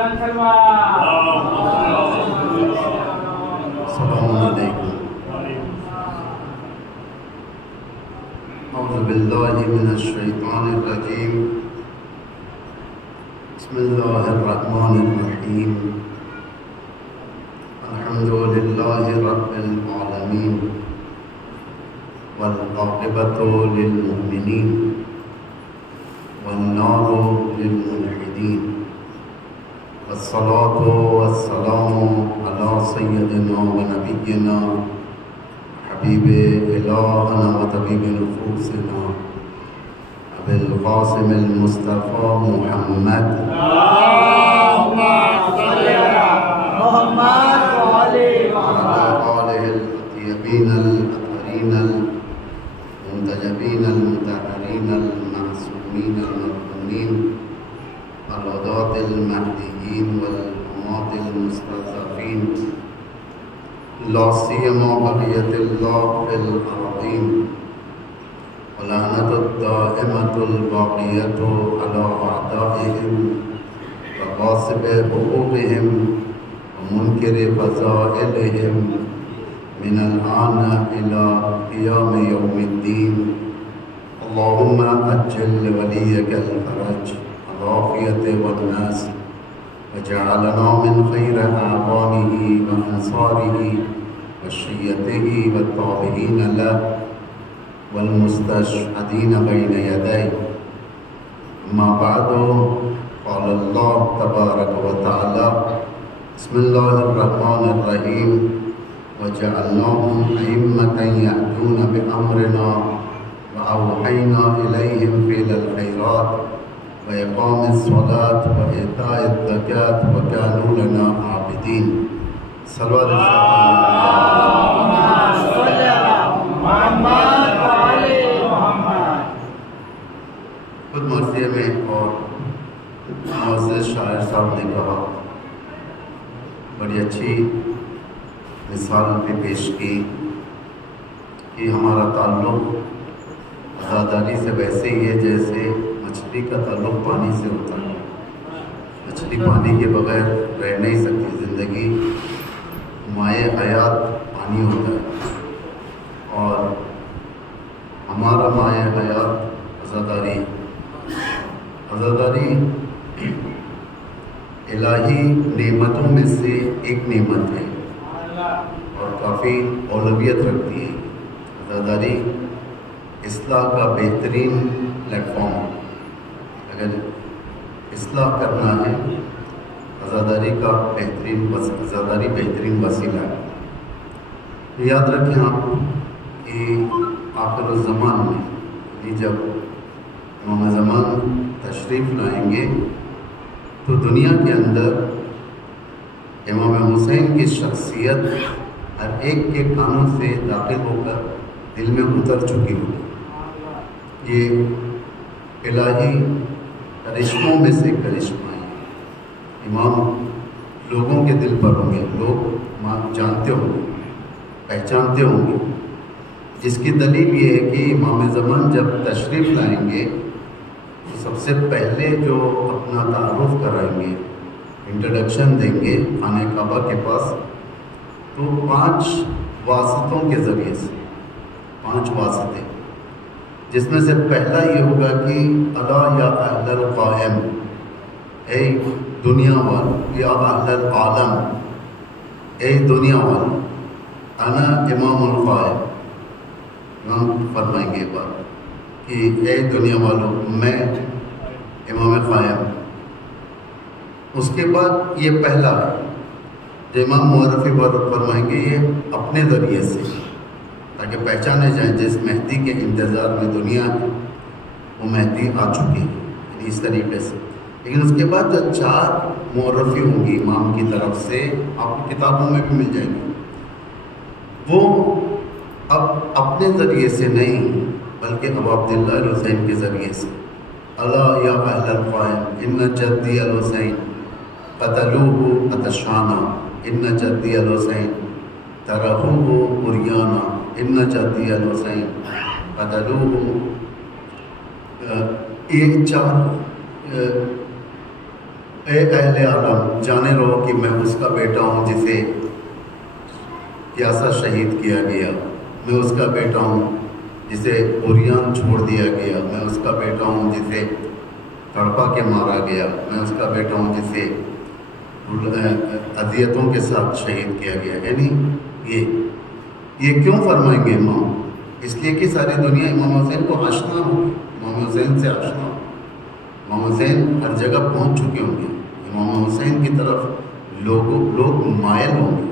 السلام علیکم. اعوذ باللہ من الشیطان الرجیم. بسم اللہ الرحمن الرحیم. الحمد للہ رب العالمین والعاقبۃ للمؤمنین والنار للملحدین والصلاة والسلام علی سیدنا و نبینا حبیب الہنا و طبیب نفوسنا ابی القاسم المصطفیٰ محمد اللہم صلی علی محمد وعلی آلہ الطیبین الأطہرین المنتجبین المطہرین المعصومین المرحومین الہداة المہدیین والأمات المستضعفین لا سیما بقیت اللہ فی الارضین ولعنت الدائمۃ الباقیۃ علی اعدائہم وغاصب حقوقہم ومنکر فضائلہم من الآن إلى قیام یوم الدین. اللہم اجل ولیک الفرج العافیۃ والناس وجعلنا من خیر اعوانہ وانصارہ وشیعتہ والتابعین له والمستشهدین بین یدیہ. اما بعد قال اللہ تبارک وتعالی بسم اللہ الرحمن الرحیم وجعلناهم أئمة يهدون بأمرنا وأوحينا إليهم فعل الخيرات وإقام الصلاة وإيتاء الزكاة وكانوا لنا عابدين. صلوات اللہم صلی علی محمد وعلی محمد. خود مرثیہ میں اور معزز شاعر صاحب نے کہا، بڑی اچھی مثال بھی پیش کی کہ ہمارا تعلق عزاداری سے ویسے ہی ہے جیسے مچھلی کا تعلق پانی سے ہوتا ہے. مچھلی پانی کے بغیر رہ نہیں سکتی. زندگی مائع حیات پانی ہوتا ہے اور ہمارا مائع حیات عزاداری. عزاداری الہی نعمتوں میں سے ایک نعمت ہے اور کافی اولویت رکھتی ہے. عزاداری اصلاح کا بہترین پلیٹ فارم. اگر اصلاح کرنا ہے عزاداری بہترین وسیلہ ہے. یاد رکھیں آپ کہ آخر الزمان میں جب امام زمان تشریف لائیں گے تو دنیا کے اندر امام حسین کی شخصیت ہر ایک کے کانوں سے داخل ہو کر دل میں اتر چکی ہوگی. یہ الہی کرشموں میں سے کرشمہ ہے. امام لوگوں کے دل پر ہوں گے، لوگ جانتے ہوں گے، پہچانتے ہوں گے، جس کی دلیل یہ ہے کہ امام زمان جب تشریف لائیں گے تو سب سے پہلے جو اپنا تعارف کرائیں گے، انٹروڈکشن دیں گے خانہ کعبہ کے پاس، تو 5 واسطوں کے ذریعے سے 5 واسطے، جس میں سے پہلا یہ ہوگا کہ الا یا اہل القائم، اے دنیا والو، یا اہل العالم، اے دنیا والو، انا امام القائم. امام فرمائیں گے بات کہ اے دنیا والو میں امام قائم. اس کے بعد یہ پہلا ہے جو امام معرفی فرمائیں گے یہ اپنے ذریعے سے، تاکہ پہچانے جائیں جس مہدی کے انتظار میں دنیا ہے وہ مہدی آ چکی ہے، یعنی اس طریقے سے. لیکن اس کے بعد جو 4 معرفی ہوں گی امام کی طرف سے، آپ کو کتابوں میں بھی مل جائیں گی، وہ اب اپنے ذریعے سے نہیں بلکہ ابو عبداللہ الحسین کے ذریعے سے. الا یا اہل القائم ان جدی الحسین قتلوه عطشانا ان جدی الحسین ترہوه عریانا ان جدی الحسین قتلوه. یہ 4 اے اہل عالم جانے رہو کہ میں اس کا بیٹا ہوں جسے پیاسا شہید کیا گیا، میں اس کا بیٹا ہوں جسے عریان چھوڑ دیا گیا، میں اس کا بیٹا ہوں جسے تڑپا کے مارا گیا، میں اس کا بیٹا ہوں جسے اذیتوں کے ساتھ شہید کیا گیا۔ یعنی یہ کیوں فرمائیں گے امام؟ اس لیے کہ ساری دنیا امام حسین کو آشنا ہوگی، امام حسین سے آشنا ہو، امام حسین ہر جگہ پہنچ چکے ہوں گے، امام حسین کی طرف لوگ مائل ہوں گے،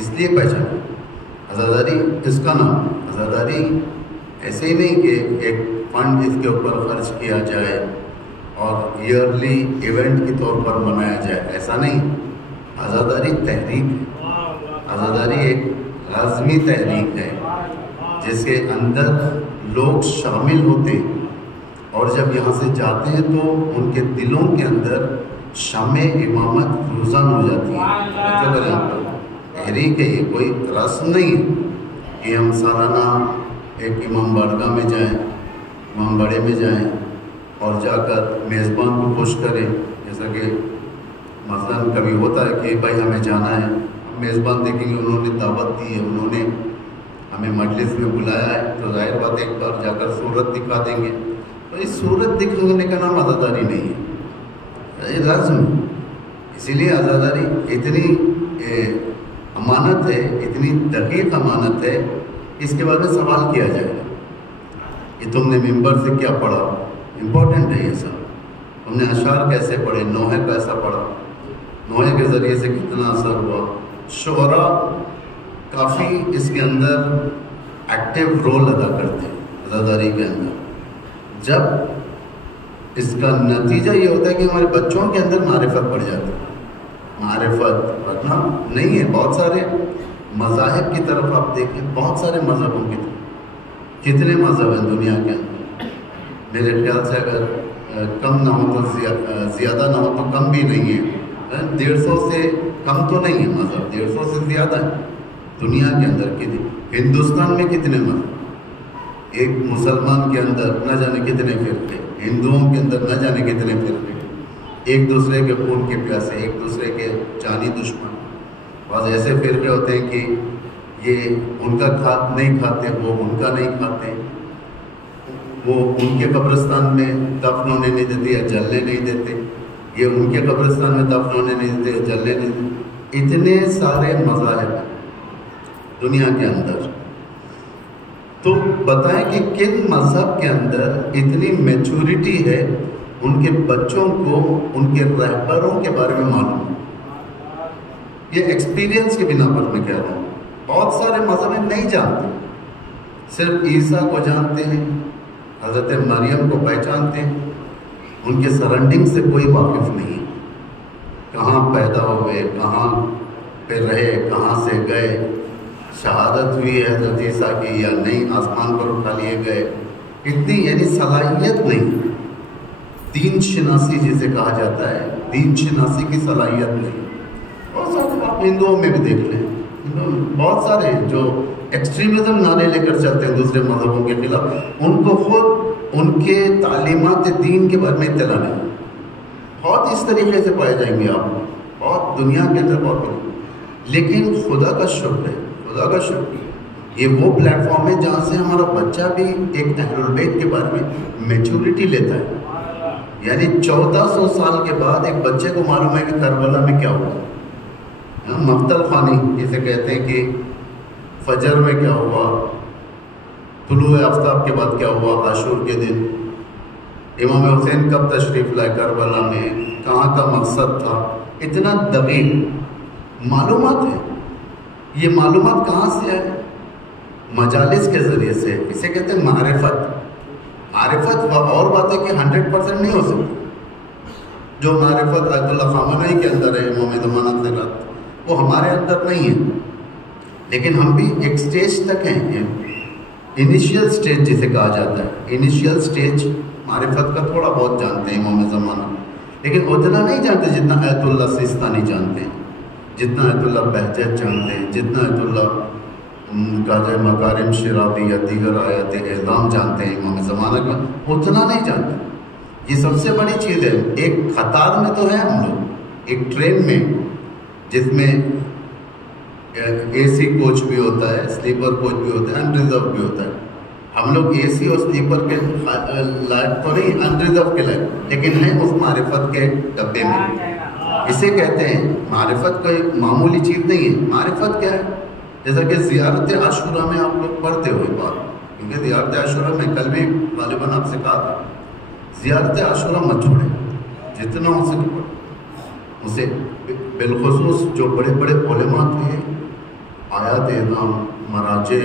اس لیے پہچانا۔ عزاداری اس کا نام، عزاداری ایسے ہی نہیں کہ ایک فنڈ اس کے اوپر خرچ کیا جائے اور ایئرلی ایونٹ کے طور پر منایا جائے، ایسا نہیں۔ عزاداری تحریک ہے، عزاداری ایک لازمی تحریک ہے جس کے اندر لوگ شامل ہوتے ہیں، اور جب یہاں سے جاتے ہیں تو ان کے دلوں کے اندر شمع امامت روزان ہو جاتی ہے۔ تحریک ہے، یہ کوئی رسم نہیں ہے کہ ہم سالانہ ایک امام بارگاہ میں جائیں، امام بڑے میں جائیں اور جا کر میزبان کو خوش کریں۔ جیسا کہ مثلاً کبھی ہوتا ہے کہ بھائی ہمیں جانا ہے، میزبان دیکھیں گے انہوں نے دعوت دی ہے، انہوں نے ہمیں مجلس میں بلایا ہے، تو ظاہر بات ایک بار جا کر صورت دکھا دیں گے، تو اس صورت دکھانے کا نام عزاداری نہیں ہے، یہ لازم۔ اسی لیے عزاداری اتنی امانت ہے، اتنی دقیق امانت ہے، اس کے بارے میں سوال کیا جائے گا کہ تم نے ممبر سے کیا پڑھا، امپورٹنٹ ہے یہ سب، تم نے اشعار کیسے پڑھے، نوحہ کیسا پڑھا، نوحے کے ذریعے سے کتنا اثر ہوا۔ شعراء کافی اس کے اندر ایکٹیو رول ادا کرتے ہیں عزاداری کے اندر۔ جب اس کا نتیجہ یہ ہوتا ہے کہ ہمارے بچوں کے اندر معرفت بڑھ جاتی ہے، معرفت رکھنا نہیں ہے۔ بہت سارے مذاہب کی طرف آپ دیکھیں، بہت سارے مذہبوں کی طرف، کتنے مذہب ہیں دنیا کے اندر؟ میرے خیال سے اگر کم نہ ہو تو زیادہ نہ ہو تو کم بھی نہیں ہے، 150 سے کم تو نہیں ہے مذہب، 150 سے زیادہ ہے دنیا کے اندر۔ ہندوستان میں کتنے مذہب؟ ایک مسلمان کے اندر نہ جانے کتنے فرقے، ہندوؤں کے اندر نہ جانے کتنے فرقے، ایک دوسرے کے خون کے پیاسے، ایک دوسرے کے جانی دشمن۔ بعض ایسے فرقے ہوتے ہیں کہ یہ ان کا نہیں کھاتے، وہ ان کا نہیں کھاتے، وہ ان کے قبرستان میں دفن ہونے نہیں دیتے یا جلنے نہیں دیتے، یہ ان کے قبرستان میں دفن ہونے نہیں دیتے یا جلنے نہیں دیتے۔ اتنے سارے مذاہب ہیں دنیا کے اندر، تو بتائیں کہ کن مذہب کے اندر اتنی میچورٹی ہے ان کے بچوں کو ان کے رہبروں کے بارے میں معلوم؟ یہ ایکسپیرینس کے بنا پر میں کہہ رہا ہوں، بہت سارے مذہب نہیں جانتے، صرف عیسیٰ کو جانتے ہیں، حضرت مریم کو پہچانتے ہیں، ان کے سرنڈنگ سے کوئی واقف نہیں، کہاں پیدا ہوئے، کہاں پہ رہے، کہاں سے گئے، شہادت ہوئی ہے حضرت عیسیٰ کی یا نہیں، آسمان پر اٹھا لیے گئے، اتنی یعنی صلاحیت نہیں، دین شناسی جسے کہا جاتا ہے، دین شناسی کی صلاحیت نہیں۔ بہت سارے آپ ہندوؤں میں بھی دیکھ لیں، بہت سارے جو ایکسٹریمزم نعرے لے کر چلتے ہیں دوسرے مذہبوں کے خلاف، ان کو خود ان کے تعلیمات دین کے بارے میں اطلاع نہیں، بہت اس طریقے سے پائے جائیں گے آپ، بہت دنیا کے اندر بہت۔ لیکن خدا کا شکر ہے، خدا کا شکر یہ وہ پلیٹ فارم ہے جہاں سے ہمارا بچہ بھی ایک اہل البیت کے بارے میں میچورٹی لیتا ہے۔ یعنی 1400 سال کے بعد ایک بچے کو معلوم ہے کہ کربلا میں کیا ہوا، مقتل خوانی جسے کہتے ہیں کہ فجر میں کیا ہوا، طلوع آفتاب کے بعد کیا ہوا، عاشور کے دن امام حسین کب تشریف لائے کربلا میں، کہاں کا مقصد تھا، اتنا دقیق معلومات ہے۔ یہ معلومات کہاں سے ہے؟ مجالس کے ذریعے سے، اسے کہتے ہیں معرفت۔ معرفت اور بات ہے کہ 100% نہیں ہو سکتی، جو معرفت آیت اللہ خامنہئی کے اندر ہے، امام زمانہ خیرات، وہ ہمارے اندر نہیں ہے، لیکن ہم بھی ایک سٹیج تک ہیں، انیشیل سٹیج جسے کہا جاتا ہے، انیشیل سٹیج معرفت کا تھوڑا بہت جانتے ہیں امام زمانہ، لیکن اتنا نہیں جانتے جتنا آیت اللہ سیستانی جانتے ہیں، جتنا آیت اللہ بہجت جانتے ہیں، جتنا آیت اللہ قاضی مکارم شرابی یا دیگر آیات اعظام جانتے ہیں امام زمانہ کا، اتنا نہیں جانتے۔ یہ سب سے بڑی چیز ہے. ایک قطار میں تو ہے ہم لوگ, ایک ٹرین میں جس میں اے سی کوچ بھی ہوتا ہے, سلیپر کوچ بھی ہوتا ہے, ان ریزرو بھی ہوتا ہے. ہم لوگ اے سی اور سلیپر کے لائق تو نہیں, ان ریزرو کے لائق, لیکن ہیں اس معرفت کے ڈبے میں. اسے کہتے ہیں معرفت کوئی معمولی چیز نہیں ہے. معرفت کیا ہے؟ جیسا کہ زیارت عاشورہ میں آپ لوگ پڑھتے ہوئے بات, کیونکہ زیارت عاشورہ میں کل بھی غالباً آپ سے کہا تھا, زیارت عاشورہ مت چھوڑیں, جتنا ہو سکے پڑھیں اسے. بالخصوص جو بڑے بڑے علماء تھے, آیات اعظام, مراجع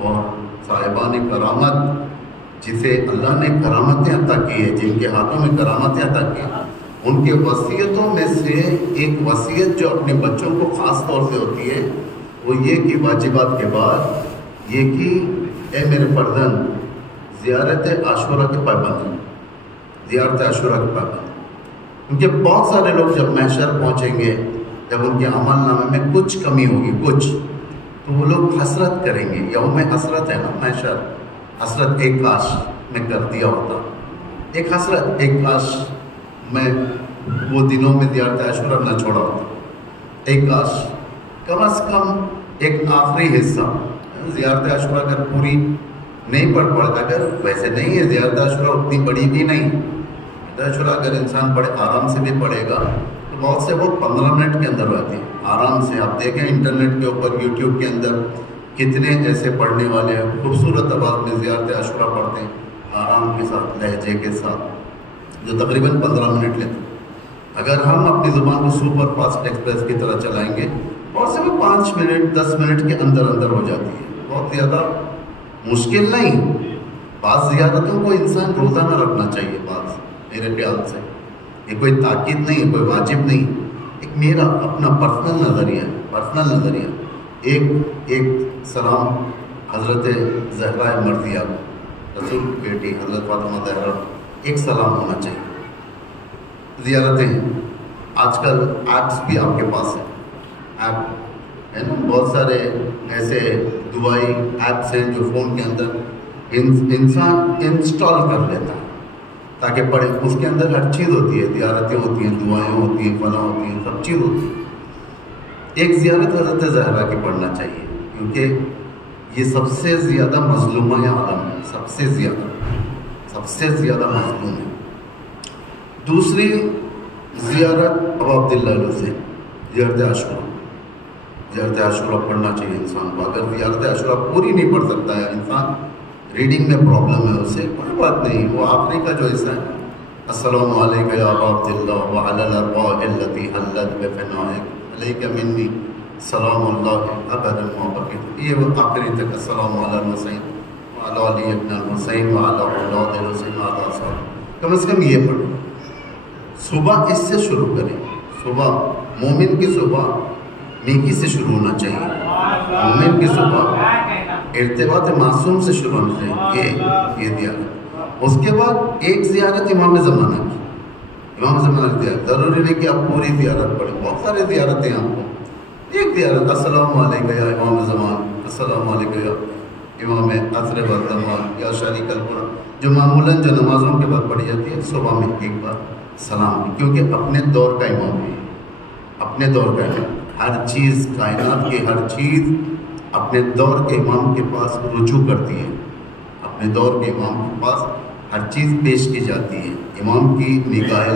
اور صاحبان کرامت, جسے اللہ نے کرامتیں عطا کی ہے, جن کے ہاتھوں میں کرامتیں عطا کی, ان کے وصیتوں میں سے ایک وصیت جو اپنے بچوں کو خاص طور سے ہوتی ہے وہ یہ کہ واجبات کے بعد یہ کہ اے میرے فرزند زیارت عاشورہ کے پابند, زیارت عاشورہ کے پابند. کیونکہ بہت سارے لوگ جب محشر پہنچیں گے, جب ان کے عمل نامے میں کچھ کمی ہوگی کچھ, تو وہ لوگ حسرت کریں گے. یوم حسرت ہے نا محشر, حسرت ایک کاش میں کر دیا ہوتا, ایک حسرت, ایک کاش میں وہ دنوں میں زیارت عاشورہ نہ چھوڑا ہوتا, ایک کاش. کم از کم ایک آخری حصہ زیارت عاشورہ اگر پوری نہیں پڑھ اگر ویسے نہیں ہے زیارت عاشورہ اتنی بڑی بھی نہیں. زیارت عاشورہ اگر انسان پڑھے, آرام سے بھی پڑھے گا تو بہت سے وہ 15 منٹ کے اندر رہتے ہیں آرام سے. آپ دیکھیں انٹرنیٹ کے اوپر, یوٹیوب کے اندر کتنے ایسے پڑھنے والے ہیں خوبصورت آواز میں زیارت عاشورہ پڑھتے ہیں آرام کے ساتھ, لہجے کے ساتھ, جو تقریباً 15 منٹ لیتے. اگر ہم اپنی زبان کو سپر فاسٹ ایکسپریس کی طرح چلائیں گے, بہت سے وہ 5 منٹ 10 منٹ کے اندر ہو جاتی ہے, بہت زیادہ مشکل نہیں. بعض زیارتوں کو انسان روزانہ رکھنا چاہیے, بعض میرے خیال سے یہ کوئی تاکید نہیں, کوئی واجب نہیں, ایک میرا اپنا پرسنل نظریہ. ایک سلام حضرت زہرا مرضیہ رسول کی بیٹی حضرت فاطمہ زہرا, ایک سلام ہونا چاہیے. زیارتیں آج کل ایپس بھی آپ کے پاس ہیں, ایپ ہے نا, بہت سارے ایسے دعائی ایپس ہیں جو فون کے اندر انسان انسٹال کر لیتا ہے تاکہ پڑھے. اس کے اندر ہر چیز ہوتی ہے, زیارتیں ہوتی ہیں, دعائیں ہوتی ہیں, فلاں ہوتی ہیں, سب چیز ہوتی ہے. ایک زیارت حضرت زہرا کی پڑھنا چاہیے, کیونکہ یہ سب سے زیادہ مظلومہ عالم ہے, سب سے زیادہ مظلوم ہے. دوسری زیارت ابو عبداللہ علیہ, زیارت عاشورہ پڑھنا چاہیے انسان کو. اگر زیارت عاشورہ پوری نہیں پڑھ سکتا ہے انسان, ریڈنگ میں پرابلم ہے اسے, کوئی بات نہیں, وہ آخری کا جو حصہ ہے, السلام علیکم یا ابا عبداللہ وعلی الارواح التي حلت بفنائک علیک منی سلام اللہ ابدا وبقیہ, یہ وہ آخری تک السلام علی الحسین وعلی علی ابن الحسین وعلی اولاد الحسین وعلی صاحب, کم از کم یہ پڑھو. صبح اس سے شروع کریں, صبح مومن کی صبح نیکی سے شروع ہونا چاہیے. مومن کی صبح ارتباط معصوم سے شروع ہونا چاہیے. یہ زیارت. اس کے بعد ایک زیارت امام زمانہ کی, امام زمانہ کی زیارت. ضروری نہیں کہ آپ پوری زیارت پڑھیں, بہت سارے زیارتیں آپ کو. ایک زیارت السلام علیکم یا امام زمان, السلام علیکم یا امام عصر و زمان یا شریک القرآن, جو معمولاً جو نمازوں کے بعد پڑھی جاتی ہے صبح میں ایک بار سلام, کیونکہ اپنے دور کا امام ہے, اپنے دور کا امام. ہر چیز, کائنات کی ہر چیز اپنے دور کے امام کے پاس رجوع کرتی ہے, اپنے دور کے امام کے پاس ہر چیز پیش کی جاتی ہے. امام کی نگاہ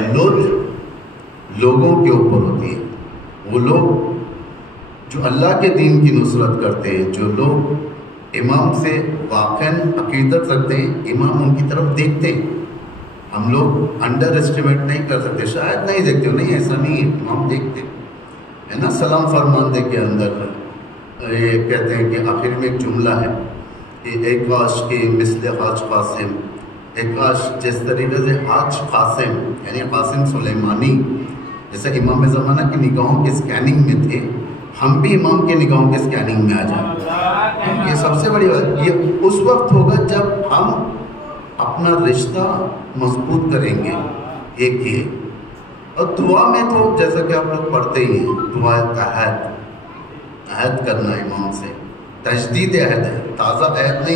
لوگوں کے اوپر ہوتی ہے. وہ لوگ جو اللہ کے دین کی نصرت کرتے ہیں, جو لوگ امام سے واقعاً عقیدت رکھتے ہیں, امام ان کی طرف دیکھتے ہیں. ہم لوگ انڈر اسٹیمیٹ نہیں کر سکتے, شاید نہیں دیکھتے, نہیں ایسا نہیں ہے, امام دیکھتے ہے نا. سلام فرماندے کے اندر یہ کہتے ہیں کہ آخر میں ایک جملہ ہے کہ ایک کاش کی مثل حاج قاسم, ایک کاش جس طریقے سے حاج قاسم یعنی قاسم سلیمانی جیسے امام زمانہ کی نگاہوں کے اسکیننگ میں تھے, ہم بھی امام کے نگاہوں کے اسکیننگ میں آ جائیں. یہ سب سے بڑی بات, یہ اس وقت ہوگا جب ہم اپنا رشتہ مضبوط کریں گے. ایک یہ, اور دعا میں تو جیسا کہ آپ لوگ پڑھتے ہی ہیں, دعا عہد کرنا امام سے, تجدید عہد ہے, تازہ عہد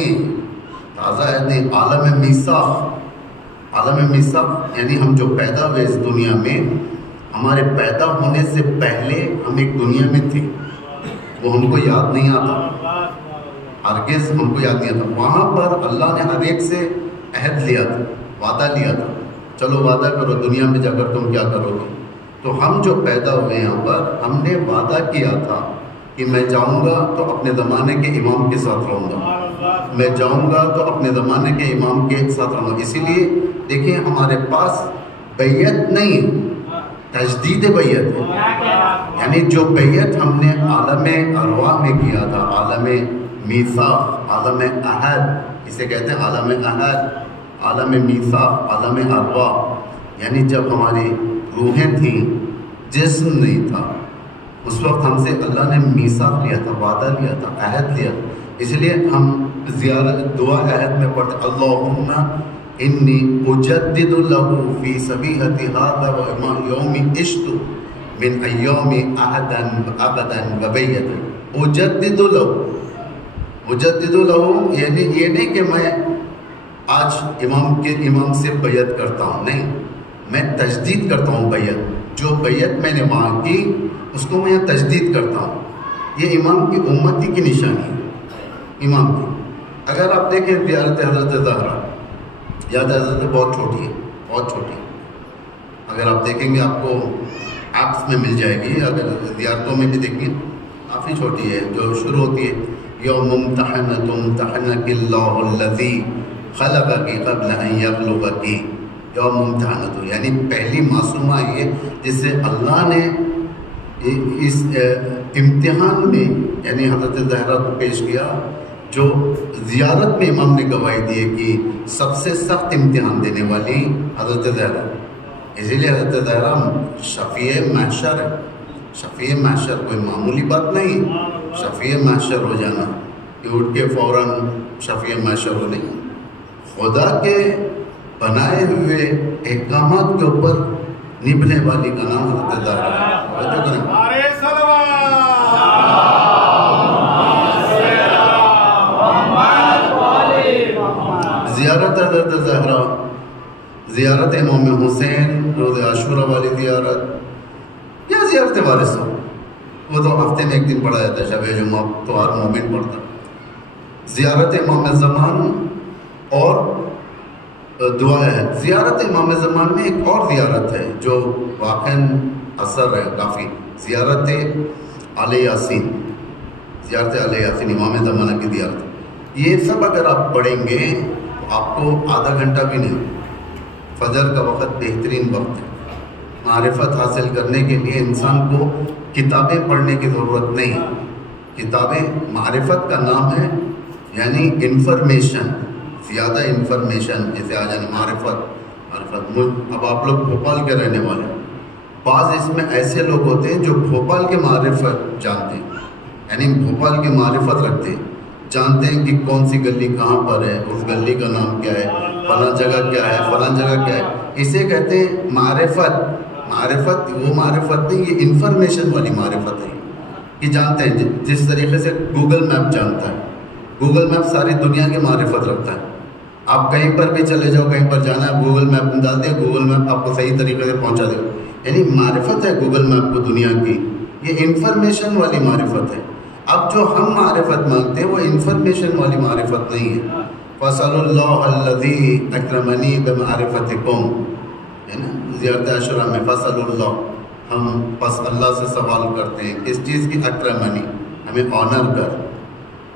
نہیں, عالم میثاق, عالم میثاق یعنی ہم جو پیدا ہوئے اس دنیا میں، ہمارے پیدا ہونے سے پہلے ہم ایک دنیا میں تھے، وہ ہم کو یاد نہیں آتا، ہرگز ہم کو یاد نہیں آتا۔ وہاں پر اللہ نے ہر ایک سے عہد لیا تھا، وعدہ لیا تھا، چلو وعدہ کرو دنیا میں جا کر تم کیا کرو گے۔ تو ہم جو پیدا ہوئے یہاں پر، ہم نے وعدہ کیا تھا کہ میں جاؤں گا تو اپنے زمانے کے امام کے ساتھ رہوں گا، میں جاؤں گا تو اپنے زمانے کے امام کے ساتھ رہوں گا۔ اسی لیے دیکھیں ہمارے پاس بیعت نہیں، تجدید بیعت ہے، یعنی جو بیعت ہم نے عالم ارواح میں کیا تھا، عالم میثاق، عالم عہد، اسے کہتے ہیں عالم عہد، عالم میثاق، عالم ارواح، یعنی جب ہماری روحیں تھیں، جسم نہیں تھا، اس وقت ہم سے اللہ نے میثاق لیا تھا، وعدہ لیا تھا، عہد لیا تھا۔ اس لیے ہم زیارت دعا عہد میں پڑھتے اللہم انی اجدد لہ فی صبیحۃ ھذا یوم عشت من ایام عہدا ابدا وبیتا، اجدد لہ، اجدد لہ یعنی یہ نہیں کہ میں آج امام سے بیعت کرتا ہوں، نہیں، میں تجدید کرتا ہوں بیعت، جو بیعت میں نے وہاں کی اس کو میں تجدید کرتا ہوں۔ یہ امام کی امتی کی نشانی ہے، امام کی۔ اگر آپ دیکھیں زیارت حضرت زہرا، زیارت حضرت بہت چھوٹی ہے، بہت چھوٹی ہے، اگر آپ دیکھیں گے آپ کو ایپس میں مل جائے گی، اگر زیارتوں میں بھی دیکھیں کافی چھوٹی ہے، جو شروع ہوتی ہے یوم ممتحنۃ امتحنک اللہ الذی خلقک قبل ان یخلقک، یوم ممتحنۃ یعنی پہلی معصومہ یہ جس سے اللہ نے اس امتحان میں یعنی حضرت زہرا کو پیش کیا، جو زیارت میں امام نے گواہی دی ہے کہ سب سے سخت امتحان دینے والی حضرت زہرا، اسی لیے حضرت زہرا شفیع محشر ہے، شفیع محشر کوئی معمولی بات نہیں، شفیع محشر ہو جانا کہ اٹھ کے فوراً شفیع محشر ہو نہیں، خدا کے بنائے ہوئے احکامات کے اوپر نبھنے والی کا نام حضرت زہرا ہے۔ زیارت حضرت زہرا، زیارت امام حسین، روز عاشورہ والی زیارت، یا زیارت وارثہ، وہ تو ہفتے میں ایک دن پڑھا جاتا ہے، شب جمعہ تو ہر مومن پڑھتا۔ زیارت امام زمان اور دعا ہے۔ زیارت امام زمان میں ایک اور زیارت ہے جو واقعاً اثر ہے کافی، زیارت آل یاسین، زیارت آل یاسین امام زمانہ کی زیارت۔ یہ سب اگر آپ پڑھیں گے تو آپ کو آدھا گھنٹہ بھی نہیں، فجر کا وقت بہترین وقت ہے۔ معرفت حاصل کرنے کے لیے انسان کو کتابیں پڑھنے کی ضرورت نہیں، کتابیں معرفت کا نام ہے، یعنی انفارمیشن، زیادہ انفارمیشن، جیسے آ جانا معرفت۔ اب آپ لوگ بھوپال کے رہنے والے ہیں، بعض اس میں ایسے لوگ ہوتے ہیں جو بھوپال کے معرفت جانتے ہیں، یعنی بھوپال کی معرفت رکھتے ہیں، جانتے ہیں کہ کون سی گلی کہاں پر ہے، اس گلی کا نام کیا ہے، فلاں جگہ کیا ہے، فلاں جگہ کیا ہے، اسے کہتے ہیں معرفت۔ معرفت وہ معرفت نہیں، یہ انفارمیشن والی معرفت ہے، یہ جانتے ہیں جس طریقے سے گوگل میپ جانتا ہے، گوگل میپ ساری دنیا کی معرفت رکھتا ہے۔ آپ کہیں پر بھی چلے جاؤ، کہیں پر جانا ہے، گوگل میپ میں ڈال دیں، گوگل میپ آپ کو صحیح طریقے سے پہنچا دے، یعنی معرفت ہے گوگل میپ کو دنیا کی، یہ انفارمیشن والی معرفت ہے۔ اب جو ہم معرفت مانگتے ہیں وہ انفارمیشن والی معرفت نہیں ہے۔ فَصَلُ اللَّهَ الَّذِي أَكْرَمَنِي بِمَعْرِفَتِكُمْ، ہے نا، زیارت عاشورہ میں فَصَلُ اللَّهَ، ہم بس اللہ سے سوال کرتے ہیں کس چیز کی، اکرمنی، ہمیں آنر کر،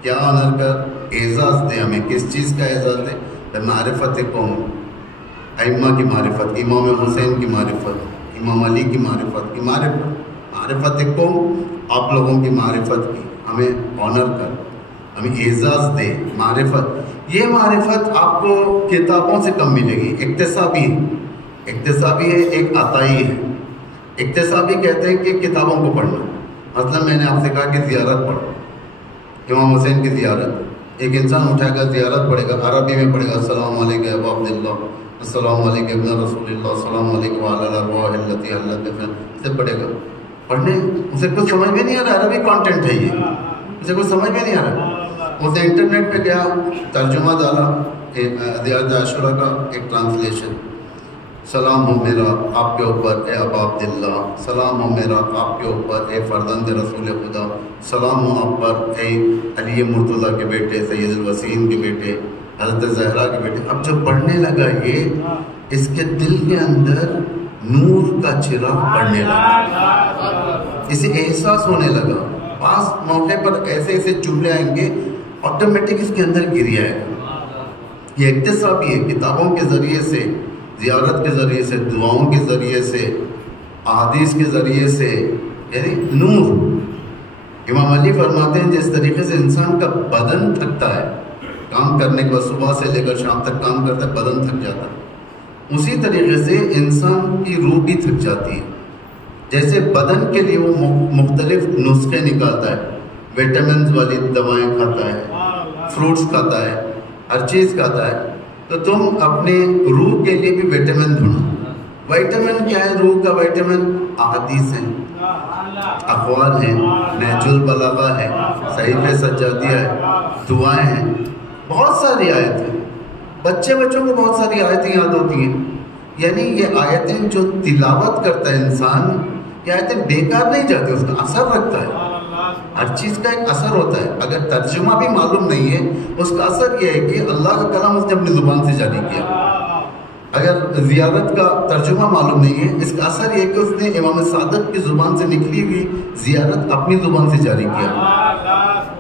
کیا آنر کر، اعزاز دے، ہمیں کس چیز کا اعزاز دے، بِمَعْرِفَتِكُمْ، ائمہ کی معرفت، امام حسین کی معرفت، امام علی کی معرفت کی معرفتکم، آپ لوگوں کی معرفت کی، ہمیں آنر کر، ہمیں اعزاز دے۔ معرفت، یہ معرفت آپ کو کتابوں سے کم ملے گی، اکتسابی ہے، ایک عطائی ہے۔ اکتسابی کہتے ہیں کہ کتابوں کو پڑھنا، مثلا میں نے آپ سے کہا کہ زیارت پڑھو، امام حسین کی زیارت، ایک انسان اٹھائے گا زیارت پڑھے گا، عربی میں پڑھے گا، السلام علیکم ابا عبداللہ، السلام علیکم ابن رسول اللہ، السلام علیکم وعلی الارواح التي حلت بفن، اسے پڑھے گا، پڑھنے اسے کچھ سمجھ میں نہیں آ رہا، عربی کانٹینٹ ہے یہ، اسے کچھ سمجھ میں نہیں آ رہا، اسے انٹرنیٹ پہ گیا، ترجمہ ڈالا، زیارت عاشورہ کا ایک ٹرانسلیشن، سلام ہو میرا آپ کے اوپر اے ابا عبداللہ، سلام ہو میرا آپ کے اوپر اے فرزند رسول خدا، سلام ہو آپ پر اے علی مرتضیٰ کے بیٹے، سید الوسیم کے بیٹے، حضرت زہرا کے بیٹے۔ اب جب پڑھنے لگا یہ، اس کے دل کے اندر نور کا چراغ پڑنے لگا، اسے احساس ہونے لگا۔ بعض موقع پر ایسے ایسے جملے آئیں گے آٹومیٹک اس کے اندر گر آئے گا۔ یہ اکتسابی ہے، کتابوں کے ذریعے سے، زیارت کے ذریعے سے، دعاؤں کے ذریعے سے، احادیث کے ذریعے سے، یعنی نور۔ امام علی فرماتے ہیں جس طریقے سے انسان کا بدن تھکتا ہے، کام کرنے کے بعد صبح سے لے کر شام تک کام کرتا ہے، بدن تھک جاتا ہے، اسی طریقے سے انسان کی روح بھی تھک جاتی ہے۔ جیسے بدن کے لیے وہ مختلف نسخے نکالتا ہے، وٹامنز والی دوائیں کھاتا ہے، فروٹس کھاتا ہے، ہر چیز کھاتا ہے، تو تم اپنے روح کے لیے بھی وٹامن ڈھونڈو۔ وٹامن کیا ہے؟ روح کا وٹامن احادیث ہیں، اقوال ہیں، نہج البلاغہ ہے، صحیفہ سجادیہ ہے، دعائیں ہیں، بہت ساری آیتیں۔ بچوں کو بہت ساری آیتیں یاد ہوتی ہیں، یعنی یہ آیتیں جو تلاوت کرتا ہے انسان، یہ آیتیں بیکار نہیں جاتی، اس کا اثر رکھتا ہے۔ ہر چیز کا ایک اثر ہوتا ہے، اگر ترجمہ بھی معلوم نہیں ہے، اس کا اثر یہ ہے کہ اللہ کا کلام اس نے اپنی زبان سے جاری کیا۔ اگر زیارت کا ترجمہ معلوم نہیں ہے، اس کا اثر یہ ہے کہ اس نے امام صادق کی زبان سے نکلی ہوئی زیارت اپنی زبان سے جاری کیا۔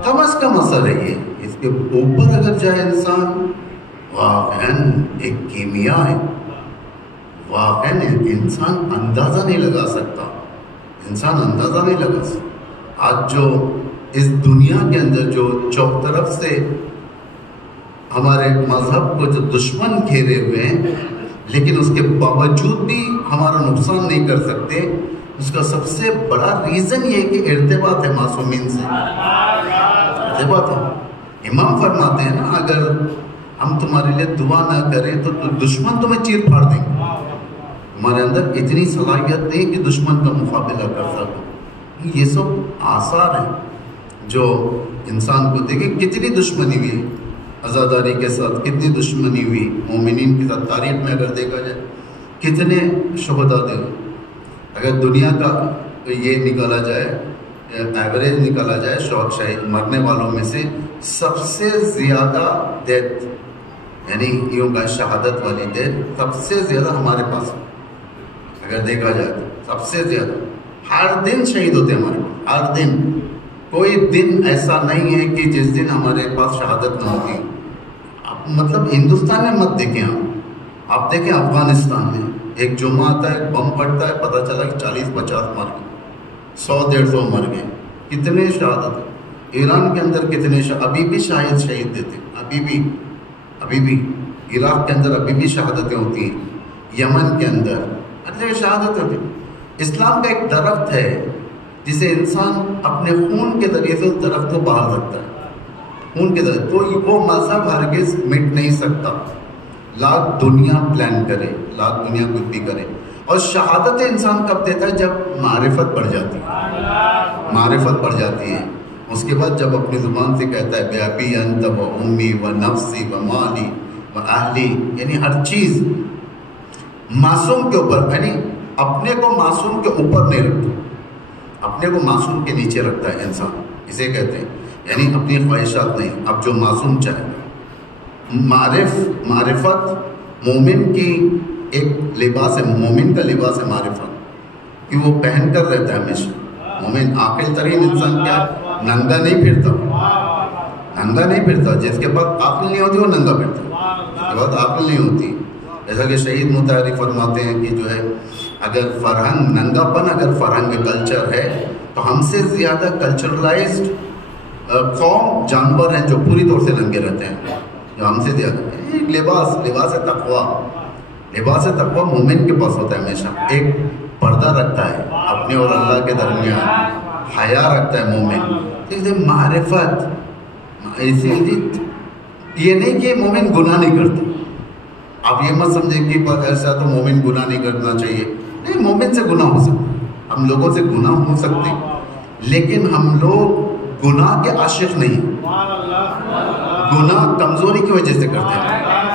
کم از کم اثر ہے یہ، اس کے اوپر اگر جائے انسان، واقعاً ایک کیمیا ہے، واقعاً انسان اندازہ نہیں لگا سکتا، انسان اندازہ نہیں لگا سکتا۔ آج جو اس دنیا کے اندر جو چوطرف سے ہمارے مذہب کو جو دشمن گھیرے ہوئے ہیں، لیکن اس کے باوجود بھی ہمارا نقصان نہیں کر سکتے، اس کا سب سے بڑا ریزن یہ ہے کہ ارتباط ہے معصومین سے، ارتباط ہے۔ امام فرماتے ہیں نا، اگر ہم تمہارے لیے دعا نہ کریں تو دشمن تمہیں چیر پھاڑ دیں گے۔ ہمارے اندر اتنی صلاحیت نہیں کہ دشمن کا مقابلہ کر سکیں۔ یہ سب آثار ہیں جو انسان کو دیکھیں کتنی دشمنی ہوئی، عزاداری کے ساتھ کتنی دشمنی ہوئی، مومنین کے ساتھ تاریخ میں اگر دیکھا جائے کتنے شہداء دے۔ اگر دنیا کا یہ نکالا جائے، ایوریج نکالا جائے، شہید مرنے والوں میں سے سب سے زیادہ ڈیتھ، یعنی یوں کا شہادت والی ڈیتھ سب سے زیادہ ہمارے پاس، اگر دیکھا جائے تو سب سے زیادہ۔ ہر دن شہید ہوتے ہیں ہمارے پاس، ہر دن، کوئی دن ایسا نہیں ہے کہ جس دن ہمارے پاس شہادت نہ ہوتی۔ مطلب ہندوستان میں مت دیکھیں آپ دیکھیں افغانستان میں ایک جمعہ آتا ہے، بم پھٹتا ہے، پتہ چلا کہ 40-50 مر گئے، 100-150 مر گئے، کتنے شہادت ہے۔ ایران کے اندر کتنے ابھی بھی شہید دیتے ہیں، ابھی بھی عراق کے اندر ابھی بھی شہادتیں ہوتی ہیں، یمن کے اندر ہر جگہ شہادت ہوتی ہے۔ اسلام کا ایک درخت ہے جسے انسان اپنے خون کے ذریعے سے اس درخت کو بہار سکتا ہے، خون کے ذریعے، تو وہ مذہب ہرگز مٹ نہیں سکتا، لاکھ دنیا پلان کرے، لاکھ دنیا کچھ بھی کرے۔ اور شہادت انسان کب دیتا ہے؟ جب معرفت بڑھ جاتی ہے، معرفت بڑھ جاتی ہے، اس کے بعد جب اپنی زبان سے کہتا ہے بے ابی انت و امی و نفسی و مالی و اہلی، یعنی ہر چیز معصوم کے اوپر، یعنی اپنے کو معصوم کے اوپر نہیں رکھتا، اپنے کو معصوم کے نیچے رکھتا ہے انسان، اسے کہتے ہیں، یعنی اپنی خواہشات نہیں، اب جو معصوم چاہے۔ معرفت مومن کی ایک لباس ہے، مومن کا لباس ہے معرفت، کہ وہ پہن کر رہتا ہے ہمیشہ۔ مومن عاقل ترین انسان کیا ہے؟ ننگا نہیں پھرتا، ننگا نہیں پھرتا، جس کے پاس عقل نہیں ہوتی وہ ننگا پھرتا، جس کے پاس عقل نہیں ہوتی۔ جیسا کہ شہید متحرک فرماتے ہیں کہ جو ہے اگر فرہنگ ننگا پن اگر فرہنگ کلچر ہے تو ہم سے زیادہ کلچرلائزڈ قوم جانور ہیں جو پوری طور سے ننگے رہتے ہیں، جو ہم سے زیادہ ایک لباس تقویٰ، لباس تقویٰ مومن کے پاس ہوتا ہے ہمیشہ، ایک پردہ رکھتا ہے اپنے اور اللہ کے درمیان، حیا رکھتا ہے مومن۔ معرفت، اسی لیے یہ نہیں کہ مومن گناہ نہیں کرتا، آپ یہ مت سمجھیں کہ ایسا تو مومن گناہ نہیں کرنا چاہیے، نہیں، مومن سے گناہ ہو سکتا، ہم لوگوں سے گناہ ہو سکتے، لیکن ہم لوگ گناہ کے عاشق نہیں، گناہ کمزوری کی وجہ سے کرتے ہیں،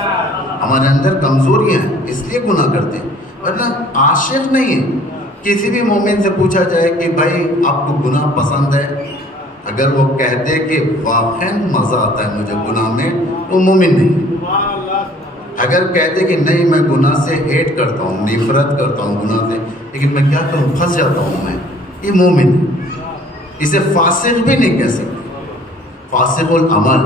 ہمارے اندر کمزوریاں ہیں، اس لیے گناہ کرتے ہیں، ورنہ عاشق نہیں ہے۔ کسی بھی مومن سے پوچھا جائے کہ بھائی آپ کو گناہ پسند ہے، اگر وہ کہہ دے کہ واقعاً مزہ آتا ہے مجھے گناہ میں، وہ مومن نہیں ہے۔ اگر کہہ دے کہ نہیں میں گناہ سے ہیٹ کرتا ہوں، نفرت کرتا ہوں گناہ سے، لیکن میں کیا کروں پھنس جاتا ہوں میں، یہ مومن ہے۔ اسے فاسق بھی نہیں کہہ سکتے۔ فاسق العمل،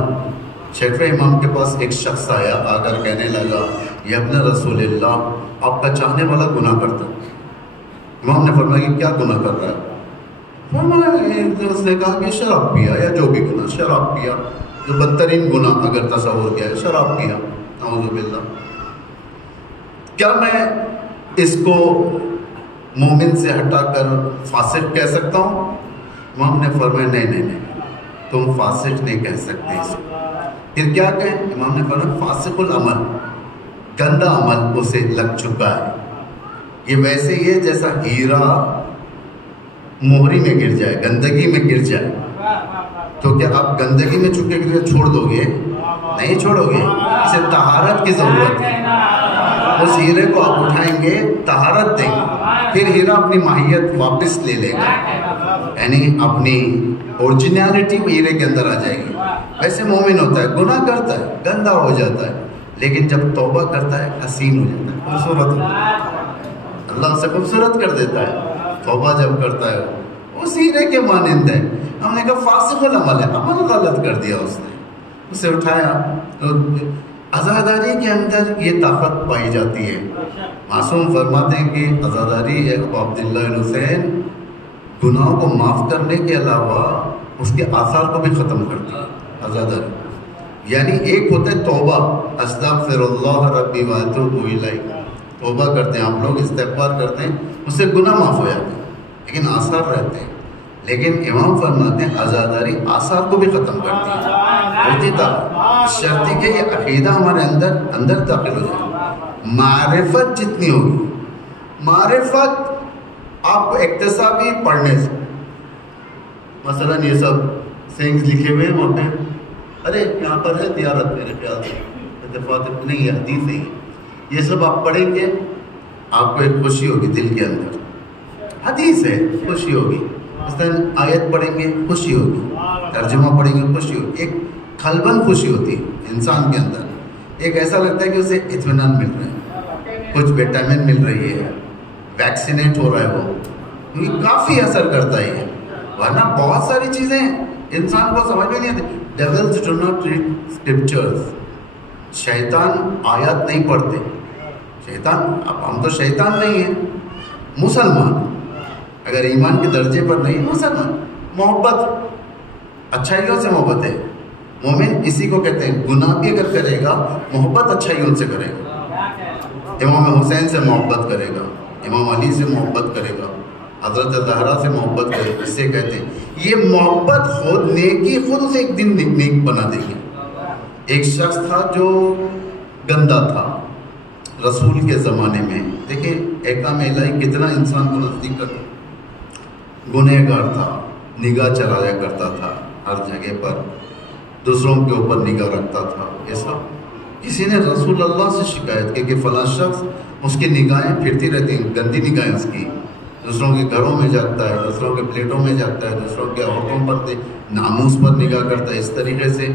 چھٹویں امام کے پاس ایک شخص آیا، آ کر کہنے لگا یا ابن رسول اللہ، آپ کا چاہنے والا گناہ کرتا ہے۔ امام نے فرمایا کہ کیا گناہ کر رہا ہے؟ اس نے کہا کہ شراب پیا، یا جو بھی گناہ، شراب پیا، جو بدترین گناہ اگر تصور کیا ہے، شراب پیا، نعوذ باللہ۔ کیا میں اس کو مومن سے ہٹا کر فاسق کہہ سکتا ہوں؟ امام نے فرمایا نہیں، تم فاسق نہیں کہہ سکتے اس کو۔ پھر کیا کہیں؟ امام نے فرمایا فاسق العمل، گندا عمل اسے لگ چکا ہے۔ یہ ویسے ہی ہے جیسا ہیرا موہری میں گر جائے، گندگی میں گر جائے، تو کیا آپ گندگی میں چکے کے لیے چھوڑ دو گے؟ نہیں چھوڑو گے، اسے طہارت کی ضرورت ہے۔ اس ہیرے کو آپ اٹھائیں گے، طہارت دیں گے، پھر ہیرا اپنی ماہیت واپس لے لے گا، یعنی اپنی اوریجنلٹی ہیرے کے اندر آ جائے گی۔ ویسے مومن ہوتا ہے، گناہ کرتا ہے، گندا ہو جاتا ہے، لیکن جب توبہ کرتا ہے حسین ہو جاتا ہے، خوبصورت ہو جاتا ہے، اللہ سے خوبصورت کر دیتا ہے۔ توبہ جب کرتا ہے وہ ہیرے کے مانند ہے۔ ہم نے کہا فاسق العمل ہے، عمل غلط کر دیا اس نے، اسے اٹھایا۔ عزاداری کے اندر یہ طاقت پائی جاتی ہے۔ معصوم فرماتے ہیں کہ عزاداری ابو عبداللہ الحسین گناہوں کو معاف کرنے کے علاوہ اس کے آثار کو بھی ختم کرتی ہے۔ عزاداری یعنی ایک ہوتا ہے توبہ، استغفر اللہ ربی واتوب الیہ، توبہ کرتے ہیں آپ لوگ، استغفار کرتے ہیں، اس سے گناہ معاف ہو جاتے ہیں، لیکن آثار رہتے ہیں۔ لیکن امام فرماتے ہیں عزاداری آثار کو بھی ختم کرتی ہے، ہوتی طاقت، شرط کہ یہ عقیدہ ہمارے اندر داخل ہو جائے۔ معرفت جتنی ہوگی، معرفت آپ کو اقتصابی پڑھنے سے، مثلا یہ سب سینگز لکھے ہوئے ہیں وہاں پہ، ارے یہاں پر ہے زیارت، میرے خیال سے اتفاق نہیں ہے، حدیث ہے، یہ سب آپ پڑھیں گے آپ کو ایک خوشی ہوگی دل کے اندر، حدیث ہے، خوشی ہوگی۔ مثلا آیت پڑھیں گے خوشی ہوگی، ترجمہ پڑھیں گے خوشی ہوگی، ایک کھلبن خوشی ہوتی ہے انسان کے اندر، ایک ایسا لگتا ہے کہ اسے اطمینان مل رہا ہے، کچھ وٹامن مل رہی ہے، ویکسینیٹ ہو رہا ہے، وہ یہ کافی اثر کرتا ہے یہ۔ ورنہ بہت ساری چیزیں انسان کو سمجھ میں نہیں آتی۔ Devil's do not read scriptures, شیطان آیات نہیں پڑھتے، شیطان، اب ہم تو شیطان نہیں ہیں، مسلمان، اگر ایمان کے درجے پر نہیں، مسلمان، محبت اچھائیوں سے محبت ہے۔ مومن اسی کو کہتے ہیں، گناہ بھی اگر کرے گا محبت اچھائیوں سے کرے گا، امام حسین سے محبت کرے گا، امام علی سے محبت کرے گا، حضرت زہرا سے محبت کرے گا، اس سے کہتے ہیں یہ محبت خود نیکی خود اسے ایک دن نیک بنا دے گی۔ ایک شخص تھا جو گندا تھا رسول کے زمانے میں، دیکھیں احکام الہی کتنا انسان کو نزدیک کرتا، گنہگار تھا، نگاہ چلایا کرتا تھا ہر جگہ پر، دوسروں کے اوپر نگاہ رکھتا تھا۔ ایسا کسی نے رسول اللہ سے شکایت کی کہ فلاں شخص، اس کی نگاہیں پھرتی رہتی ہیں، گندی نگاہیں اس کی، دوسروں کے گھروں میں جاتا ہے، دوسروں کے پلیٹوں میں جاتا ہے، دوسروں کے عورتوں پر ناموس پر نگاہ کرتا ہے، اس طریقے سے۔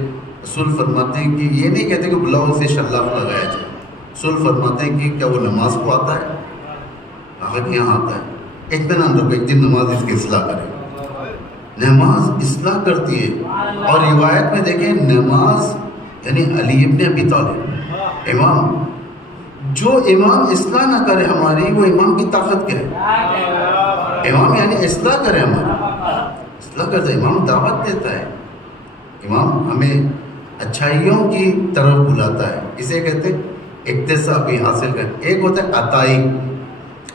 رسول فرماتے ہیں کہ یہ نہیں کہتے کہ بلاؤ اسے شلاف لگایا جائے، رسول فرماتے ہیں کہ کیا وہ نماز کو آتا ہے؟ کہا کہ یہاں آتا ہے، اطمینان رکھو، ایک دن نماز اس کی اصلاح کرے، نماز اصلاح کرتی ہے۔ اور روایت میں دیکھیں نماز یعنی علی ابن ابی طالب امام، جو امام اصلاح نہ کرے ہماری، وہ امام کی طاقت کیا ہے؟ امام یعنی اصلاح کرے ہماری، اصلاح کرتا ہے، امام دعوت دیتا ہے، امام ہمیں اچھائیوں کی طرف بلاتا ہے، اسے کہتے ہیں اکتسابی حاصل کر۔ ایک ہوتا ہے عطائی،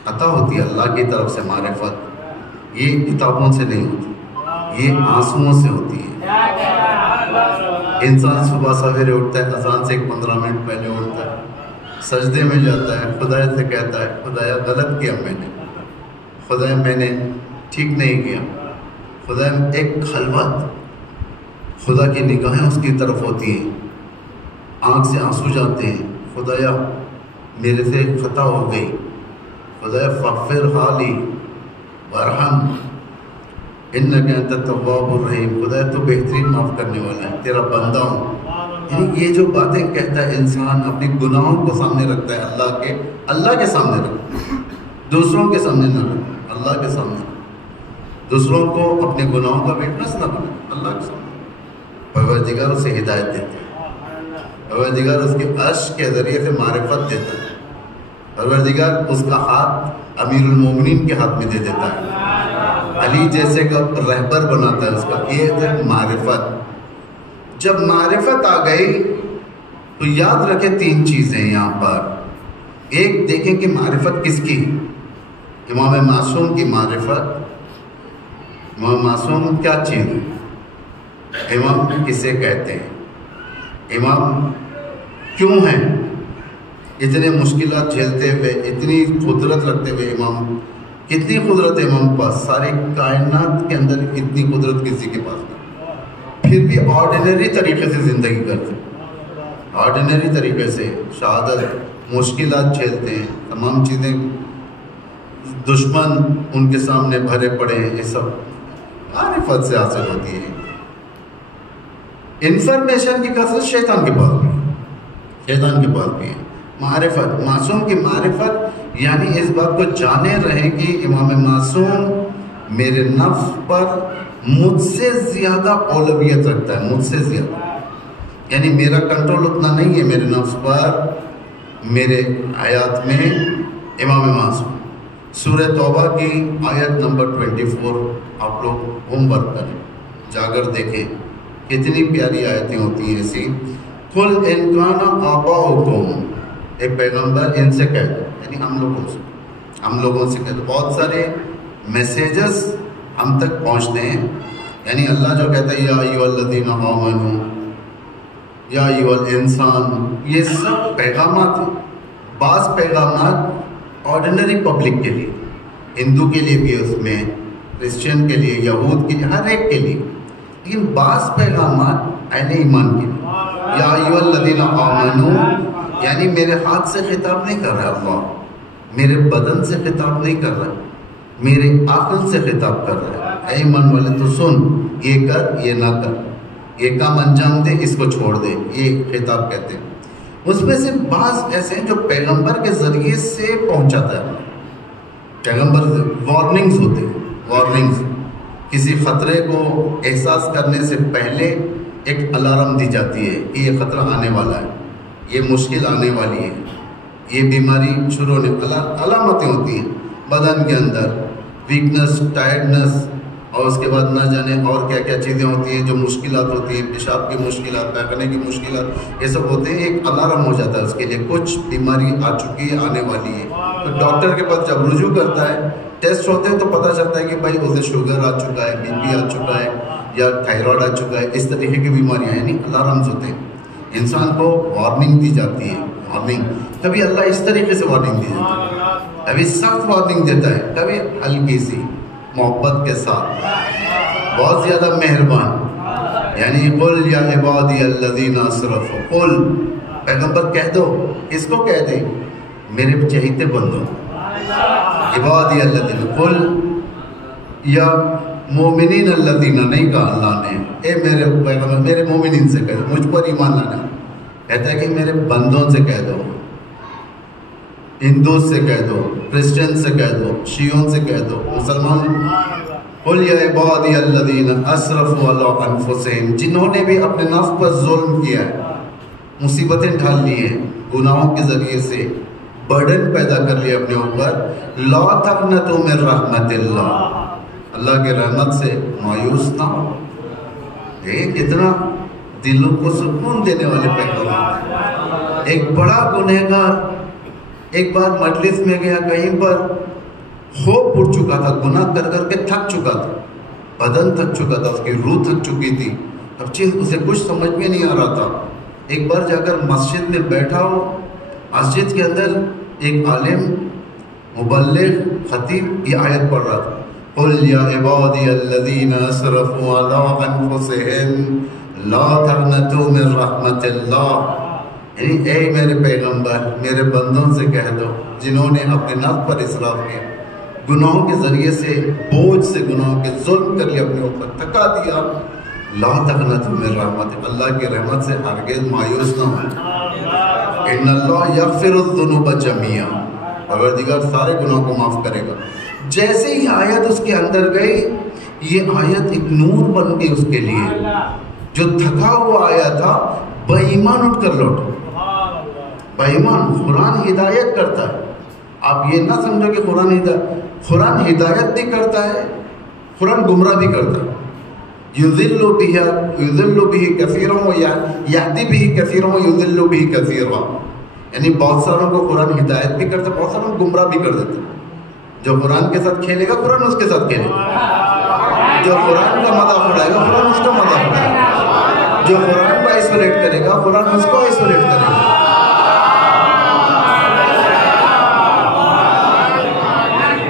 عطا ہوتی ہے اللہ کی طرف سے معرفت، یہ کتابوں سے نہیں ہوتی، یہ آنسوؤں سے ہوتی ہے۔ انسان صبح سویرے اٹھتا ہے، اذان سے 15 منٹ پہلے اٹھتا ہے، سجدے میں جاتا ہے، خدا سے کہتا ہے خدایا غلط کیا میں نے، خدایا میں نے ٹھیک نہیں کیا، خدایا ایک خلوت، خدا کی نگاہیں اس کی طرف ہوتی ہیں، آنکھ سے آنسو جاتے ہیں، خدایا میرے سے خطا ہو گئی، خدایا فغفر حالی ورحم انک انت التواب الرحیم، خدایا تو بہترین معاف کرنے والا ہے، تیرا بندہ ہوں۔ یعنی یہ جو باتیں کہتا ہے انسان اپنی گناہوں کو سامنے رکھتا ہے، اللہ کے سامنے رکھتا ہے، دوسروں کے سامنے نہ رکھتا، اللہ کے سامنے، دوسروں کو اپنے گناہوں کا وٹنس نہ بنے، اللہ کے سامنے۔ پروردگار اسے ہدایت دیتا ہے، پروردگار اس کے عشق کے ذریعے سے معرفت دیتا ہے، پروردگار اس کا ہاتھ امیر المومنین کے ہاتھ میں دے دیتا ہے، علی جیسے کا رہبر بناتا ہے اس کا، یہ ہے معرفت۔ جب معرفت آ گئی تو یاد رکھیں 3 چیزیں یہاں پر۔ ایک دیکھیں کہ معرفت کس کی، امام معصوم کی معرفت۔ امام معصوم کیا چیز ہے؟ امام کسے کہتے ہیں؟ امام کیوں ہیں؟ اتنے مشکلات جھیلتے ہوئے، اتنی قدرت رکھتے ہوئے امام، کتنی قدرت ہے امام پاس؟ سارے کائنات کے اندر اتنی قدرت کسی کے پاس نہیں، پھر بھی آرڈینری طریقے سے زندگی کرتے ہیں، آرڈینری طریقے سے شہادت، مشکلات جھیلتے ہیں، تمام چیزیں، دشمن ان کے سامنے بھرے پڑے ہیں، یہ سب معرفت سے حاصل ہوتی ہے۔ انفارمیشن کی کثرت شیطان کے پاس بھی، شیطان کے پاس بھی ہے۔ معرفت، معصوم کی معرفت یعنی اس بات کو جانے رہیں کہ امام معصوم میرے نفس پر مجھ سے زیادہ اولویت رکھتا ہے، مجھ سے زیادہ، یعنی میرا کنٹرول اتنا نہیں ہے میرے نفس پر، میرے آیات میں امام معصوم۔ سورہ توبہ کی آیت نمبر 24 آپ لوگ ہوم ورک کریں، جا کر دیکھیں، کتنی پیاری آیتیں ہوتی ہیں ایسی۔ قُلْ إِنْ كَانَ آبَاؤُكُمْ، ایک پیغمبر ان سے کہہ دو، یعنی ہم لوگوں سے کہہ دو۔ بہت سارے میسیجز ہم تک پہنچتے ہیں، یعنی اللہ جو کہتا ہے یا ایھا الذین آمنوا، یا ایھا الانسان، یہ سب پیغامات ہیں۔ بعض پیغامات آرڈینری پبلک کے لیے، ہندو کے لیے بھی اس میں، کرسچن کے لیے، یہود کے لیے، ہر ایک کے لیے، لیکن بعض پیغامات اہل ایمان کے لیے۔ یا ایھا الذین آمنوا یعنی میرے ہاتھ سے خطاب نہیں کر رہا اللہ، میرے بدن سے خطاب نہیں کر رہا، میرے عقل سے خطاب کر رہا ہے۔ اے ایمان والے تو سن، یہ کر، یہ نہ کر، یہ کام انجام دے، اس کو چھوڑ دے، یہ خطاب کہتے ہیں۔ اس میں سے بعض ایسے ہیں جو پیغمبر کے ذریعے سے پہنچاتا ہے، پیغمبر سے وارننگز ہوتے ہیں، وارننگز، کسی خطرے کو احساس کرنے سے پہلے ایک الارم دی جاتی ہے کہ یہ خطرہ آنے والا ہے، یہ مشکل آنے والی ہے، یہ بیماری شروع ہونے، علامتیں ہوتی ہیں بدن کے اندر، ویکنس، ٹائرڈنس، اور اس کے بعد نہ جانے اور کیا کیا چیزیں ہوتی ہیں جو مشکلات ہوتی ہیں، پیشاب کی مشکلات، پیخانے کی مشکلات، یہ سب ہوتے ہیں۔ ایک الارم ہو جاتا ہے اس کے لیے، کچھ بیماری آ چکی ہے، آنے والی ہے۔ تو ڈاکٹر کے پاس جب رجوع کرتا ہے، ٹیسٹ ہوتے ہیں تو پتہ چلتا ہے کہ بھائی اسے شوگر آ چکا ہے، بی پی آ چکا ہے، یا تھائرائڈ آ چکا ہے، اس طریقے کی بیماریاں، یعنی الارمز ہوتے ہیں۔ انسان کو وارننگ دی جاتی ہے، وارننگ، کبھی اللہ اس طریقے سے وارننگ دی جاتی ہے، کبھی سخت وارننگ دیتا ہے، کبھی ہلکی سی محبت کے ساتھ، بہت زیادہ مہربان، یعنی قل یا عبادی الذین اسرفوا، قل پیغمبر کہہ دو، اس کو کہہ دیں میرے چہیتے بندوں، عبادی الذین، قل یا مومنین الذین، نہیں کہا اللہ نے، اے میرے پیغمبر میرے مومنین سے کہہ دو، مجھ پر ایمان لانا، کہتا ہے کہ میرے بندوں سے کہہ دو، ہندو سے کہہ دو، کرسچن سے کہہ دو، شیعوں سے کہہ دو، مسلمان، قل یا عبادی الذین اسرفوا علی انفسہم، جنہوں نے بھی اپنے نفس پر ظلم کیا ہے، مصیبتیں ڈھال لی ہیں گناہوں کے ذریعے سے، برڈن پیدا کر لیا اپنے اوپر، لا تقنطوا من رحمت اللہ، اللہ کے رحمت سے مایوس نہ ہو۔ اتنا دلوں کو سکون دینے والے پیغمبر۔ ایک بڑا گنہگار ایک بار مجلس میں گیا، کہیں پر خوف اٹھ چکا تھا، گناہ کر کر کے تھک چکا تھا، بدن تھک چکا تھا، اس کی روح تھک چکی تھی، اب چیز اسے کچھ سمجھ میں نہیں آ رہا تھا۔ ایک بار جا کر مسجد میں بیٹھا ہو، مسجد کے اندر ایک عالم، مبلغ، خطیب یہ آیت پڑھ رہا تھا، قل یا عبادی الذین اسرفوا علی انفسہم لا تقنطوا من رحمت اللہ، یعنی اے میرے پیغمبر میرے بندوں سے کہہ دو جنہوں نے اپنے نفس پر اسراف کیا، گناہوں کے ذریعے سے بوجھ سے گناہوں کے ظلم کر لیا، اپنے اوپر تھکا دیا، لا تقنطوا من رحمت، اللہ کی رحمت سے ہرگز مایوس نہ ہو، ان اللہ یغفر الذنوب جميعا، پروردگار سارے گناہوں کو معاف کرے گا۔ جیسے ہی آیت اس کے اندر گئی، یہ آیت ایک نور بن گئی اس کے لیے، جو تھکا ہوا آیا تھا بے ایمان اٹھ کر لوٹا۔ بے ایمان، قرآن ہدایت کرتا ہے، آپ یہ نہ سمجھو کہ قرآن ہدایت بھی کرتا ہے، قرآن گمراہ بھی کرتا ہے۔ یضل به کثیرا ویہدی به کثیرا ویضل به کثیرا، یعنی بہت ساروں کو قرآن ہدایت بھی کرتا ہے، بہت ساروں کو گمراہ بھی کر دیتا ہے۔ جو قرآن کے ساتھ کھیلے گا قرآن اس کے ساتھ کھیلے گا، جو قرآن کا مذاق اڑائے گا قرآن اس کا مذاق اڑائے گا، جو قرآن کو آئسولیٹ کرے گا قرآن اس کو آئسولیٹ کرے گا۔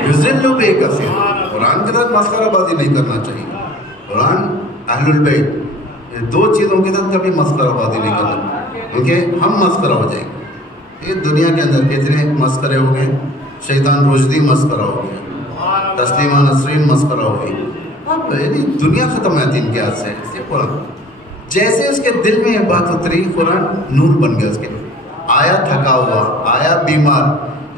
یضل به کثیرا، قرآن کے ساتھ مسخرہ بازی نہیں کرنا چاہیے۔ قرآن اہل البیت، یہ دو چیزوں کے ساتھ کبھی مسخرہ بازی نہیں کرنا، کیونکہ ہم مسخرہ ہو جائیں گے۔ یہ دنیا کے اندر کتنے مسخرے ہو گئے، شیطان رشدی مسخرہ ہو گیا، تسلیمہ نسرین مسخرہ ہو گئی، اب یعنی دنیا ختم ہے ان کے ہاتھ سے۔ اس لیے قرآن جیسے اس کے دل میں یہ بات اتری، قرآن نور بن گیا اس کے لیے۔ آیا تھکا ہوا، آیا بیمار،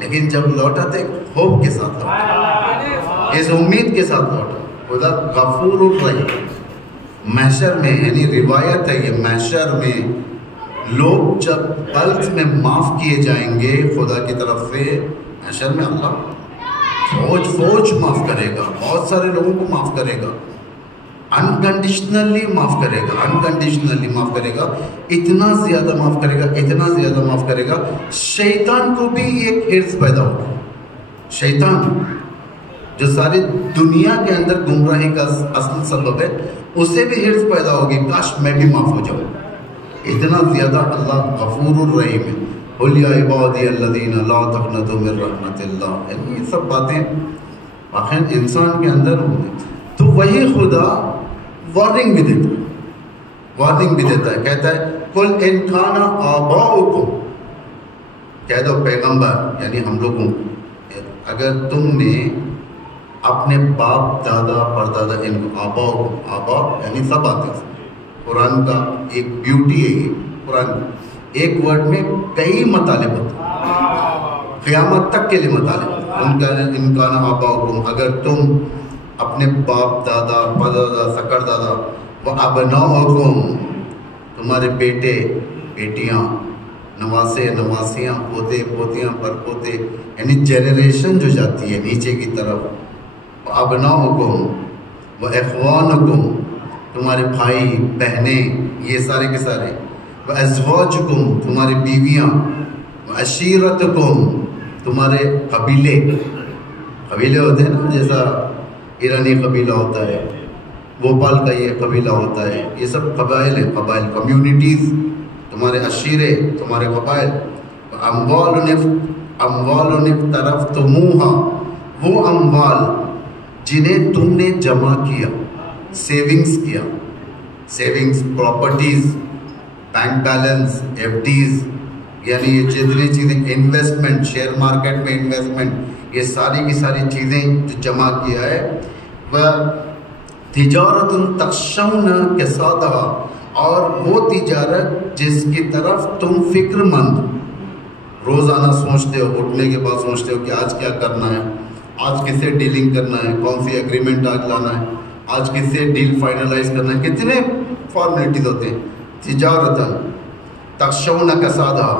لیکن جب لوٹا تو ایک خوف کے ساتھ لوٹا، اس امید کے ساتھ لوٹا، خدا غفور الرحیم۔ محشر میں، یعنی روایت ہے یہ، محشر میں لوگ جب قلب میں معاف کیے جائیں گے خدا کی طرف سے، محشر میں اللہ فوج معاف کرے گا، بہت سارے لوگوں کو معاف کرے گا، انکنڈیشنلی معاف کرے گا، انکنڈیشنلی معاف کرے گا، اتنا زیادہ معاف کرے گا، اتنا زیادہ معاف کرے گا، شیطان کو بھی ایک حرص پیدا ہوگا۔ شیطان جو ساری دنیا کے اندر گمراہی کا اصل سبب ہے، اسے بھی حرص پیدا ہوگی، کاش میں بھی معاف ہو جاؤں، اتنا زیادہ اللہ غفور الرحیم ہے۔ قل یا عبادی الذین لا تقنطوا من رحمت اللہ، یعنی یہ سب باتیں آخر انسان کے اندر ہوتی، تو وہی خدا وارننگ بھی دیتا ہے، وارننگ بھی دیتا ہے، کہتا ہے قل ان کان آباؤکم، کہہ دو پیغمبر یعنی ہم لوگوں، اگر تم نے اپنے باپ دادا پردادا، ان کو آبا یعنی سب آتے ہیں، قرآن کا ایک بیوٹی ہے یہ، قرآن ایک ورڈ میں کئی مطالب ہوتے ہیں، قیامت تک کے لیے مطالب ہوتے ہیں۔ ان کا نام آباؤکم، اگر تم اپنے باپ دادا پردادا سکر دادا، وہ ابناؤکم، تمہارے بیٹے بیٹیاں، نواسے نواسیاں، پوتے پوتیاں پر پوتے، یعنی جنریشن جو جاتی ہے نیچے کی طرف، ابناؤکم و اخوانکم، تمہارے بھائی بہنیں، یہ سارے کے سارے، و ازواجکم، تمہاری بیویاں، و عشیرتکم، تمہارے قبیلے ہوتے ہیں نا، جیسا ایرانی قبیلہ ہوتا ہے، بھوپال کا یہ قبیلہ ہوتا ہے، یہ سب قبائل ہیں، قبائل کمیونٹیز، تمہارے عشیرے، تمہارے قبائل، اموال اقترفتموہا، وہ اموال جنہیں تم نے جمع کیا، سیونگز کیا، savings, properties, bank balance, FDs, یعنی یہ جتنی چیزیں، انویسٹمنٹ، شیئر مارکیٹ میں انویسٹمنٹ، یہ ساری کی ساری چیزیں جو جمع کیا ہے، وہ تجارت تخشون کسادہا، اور وہ تجارت جس کی طرف تم فکر مند روزانہ سوچتے ہو، اٹھنے کے بعد سوچتے ہو کہ آج کیا کرنا ہے، آج کس سے ڈیلنگ کرنا ہے، کون سی ایگریمنٹ آج لانا ہے، آج کس سے ڈیل فائنلائز کرنا ہے، کتنے فارمیلٹیز ہوتے ہیں۔ تجارت تخشون کسادہا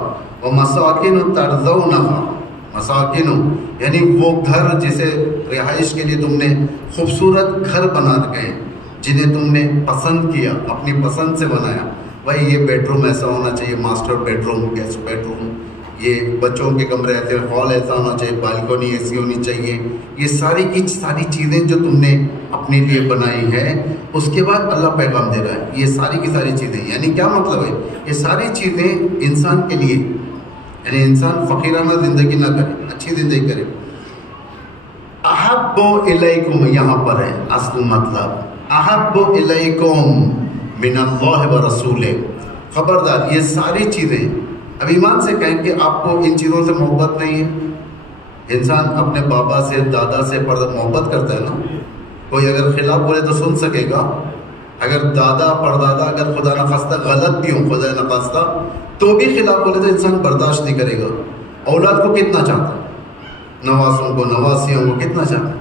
ومساکن ترضونہا، مساکن یعنی وہ گھر جسے رہائش کے لیے تم نے خوبصورت گھر بنا گئے، جنہیں تم نے پسند کیا، اپنی پسند سے بنایا، بھائی یہ بیڈ روم ایسا ہونا چاہیے، master bed room, guest bed room, یہ بچوں کے کمرے ایسے، ہال ایسا ہونا چاہیے، بالکنی ایسی ہونی چاہیے، یہ ساری کی ساری چیزیں جو تم نے اپنے لیے بنائی ہے۔ اس کے بعد اللہ پیغام دے رہا ہے، یہ ساری کی ساری چیزیں، یعنی کیا مطلب ہے، یہ ساری چیزیں انسان کے لیے، یعنی انسان فقیرانہ زندگی نہ کرے، اچھی زندگی کرے۔ احب الیکم، یہاں پر ہے اصل مطلب، احب الیکم من اللہ و رسولہ، خبردار یہ ساری چیزیں اب ایمان سے کہیں کہ آپ کو ان چیزوں سے محبت نہیں ہے. انسان اپنے بابا سے دادا سے محبت کرتا ہے نا. کوئی اگر خلاف بولے تو سن سکے گا. اگر دادا پردادا اگر خدا نخواستہ غلط بھی ہوں، خدا نخواستہ، تو بھی خلاف بولے تو انسان برداشت نہیں کرے گا. اولاد کو کتنا چاہتا ہے، نواسوں کو نواسیوں کو کتنا چاہتا ہے.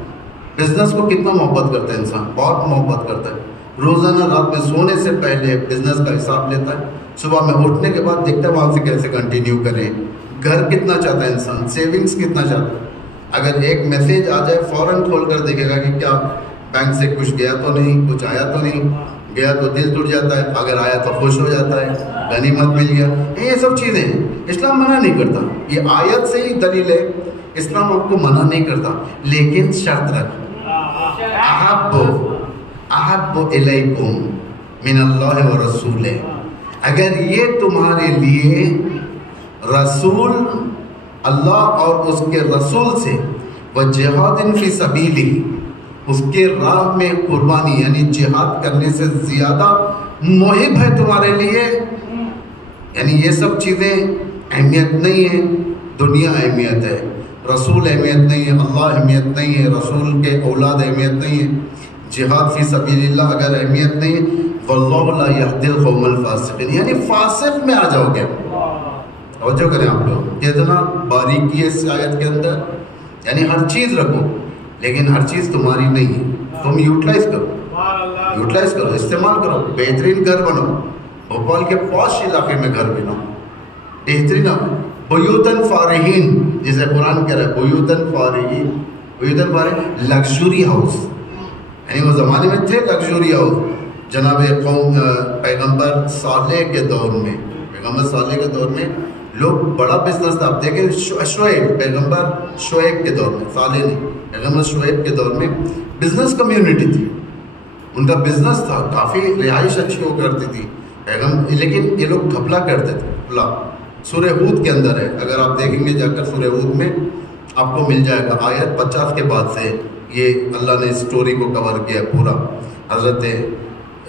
بزنس کو کتنا محبت کرتا ہے انسان، بہت محبت کرتا ہے. روزانہ رات میں سونے سے پہلے بزنس کا حساب لیتا ہے، صبح میں اٹھنے کے بعد دیکھتا ہے وہاں سے کیسے کنٹینیو کریں. گھر کتنا چاہتا ہے انسان، سیونگز کتنا چاہتا ہے. اگر ایک میسیج آ جائے فوراً کھول کر دیکھے گا کہ کیا بینک سے کچھ گیا تو نہیں، کچھ آیا تو نہیں. گیا تو دل ٹوٹ جاتا ہے، اگر آیا تو خوش ہو جاتا ہے، غنیمت مل گیا. یہ سب چیزیں اسلام منع نہیں کرتا. یہ آیت سے ہی دلیل ہے. اسلام آپ کو منع نہیں کرتا، لیکن شرط رکھ، احب الیکم من اللہ و رسولہ. اگر یہ تمہارے لیے رسول اللہ اور اس کے رسول سے وجہاد فی سبیلہ، اس کے راہ میں قربانی یعنی جہاد کرنے سے زیادہ محب ہے تمہارے لیے، یعنی یہ سب چیزیں اہمیت نہیں ہے. دنیا اہمیت ہے، رسول اہمیت نہیں ہے، اللہ اہمیت نہیں ہے، رسول کے اولاد اہمیت نہیں ہے. جہاد فی سبیل اللہ اگر اہمیت نہیں ہے، واللہ لا یہدی القوم الفاسقین، یعنی فاسق میں آ جاؤ گے. توجہ کریں آپ لوگ، کتنا باریکی ہے اس آیت کے اندر. یعنی ہر چیز رکھو، لیکن ہر چیز تمہاری نہیں ہے. تم یوٹیلائز کرو، استعمال کرو. بہترین گھر بنو، بھوپال کے پوش علاقے میں گھر بنو، بہترین. بیوتن فارحین، جسے قرآن کہہ رہا ہے بیوتن فارحین، لگژوری ہاؤس. یعنی وہ زمانے میں تھے لگژوری ہاؤس. جناب پیغمبر صالح کے دور میں لوگ بڑا بزنس تھا. آپ دیکھیں شعیب، پیغمبر شعیب کے دور میں، صالح نہیں، پیغمبر شعیب کے دور میں بزنس کمیونٹی تھی. ان کا بزنس تھا، کافی رہائش اچھی ہو کرتی تھی پیغمبر، لیکن یہ لوگ گھپلا کرتے تھے. سورہ ہود کے اندر ہے، اگر آپ دیکھیں گے جا کر سورہ ہود میں آپ کو مل جائے گا. آیت 50 کے بعد سے یہ اللہ نے اسٹوری کو کور کیا پورا. حضرت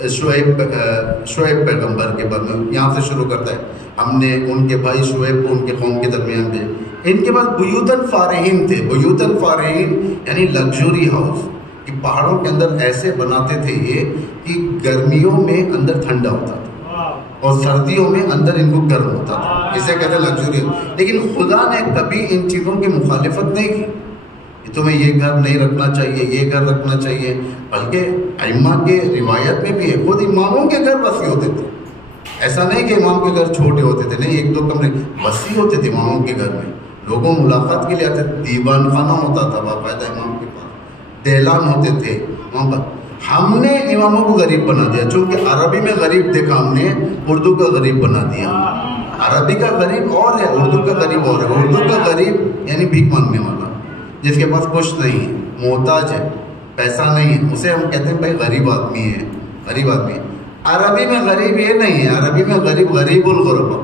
شعیب پیغمبر کے بارے میں یہاں سے شروع کرتا ہے. ہم نے ان کے بھائی شعیب کو ان کے قوم کے درمیان بھیجا. ان کے پاس بیوتن فارحین تھے. بیوتن فارحین یعنی لگژوری ہاؤس، کہ پہاڑوں کے اندر ایسے بناتے تھے یہ کہ گرمیوں میں اندر ٹھنڈا ہوتا تھا اور سردیوں میں اندر ان کو گرم ہوتا تھا. اسے کہتے ہیں لگژوری. لیکن خدا نے کبھی ان چیزوں کی مخالفت نہیں کی کہ تمہیں یہ گھر نہیں رکھنا چاہیے، یہ گھر رکھنا چاہیے. بلکہ ائمہ کے روایت میں بھی ہے، خود اماموں کے گھر وسیع ہوتے تھے. ایسا نہیں کہ امام کے گھر چھوٹے ہوتے تھے، نہیں، ایک دو کمرے وسیع ہوتے تھے اماموں کے گھر میں. لوگوں ملاقات کے لیے آتے تھے. دیوان خانہ ہوتا تھا باقاعدہ امام کے پاس، دہلان ہوتے تھے وہاں پر. ہم نے اماموں کو غریب بنا دیا، چونکہ عربی میں غریب دیکھا ہم نے، اردو کا غریب بنا دیا. عربی کا غریب اور ہے، اردو کا غریب اور ہے. اردو کا غریب یعنی بھیک مانگنے والا، جس کے پاس کچھ نہیں ہے، محتاج ہے، پیسہ نہیں ہے، اسے ہم کہتے ہیں بھائی غریب آدمی ہے، غریب آدمی ہے. عربی میں غریب یہ نہیں ہے، عربی میں غریب الغربا.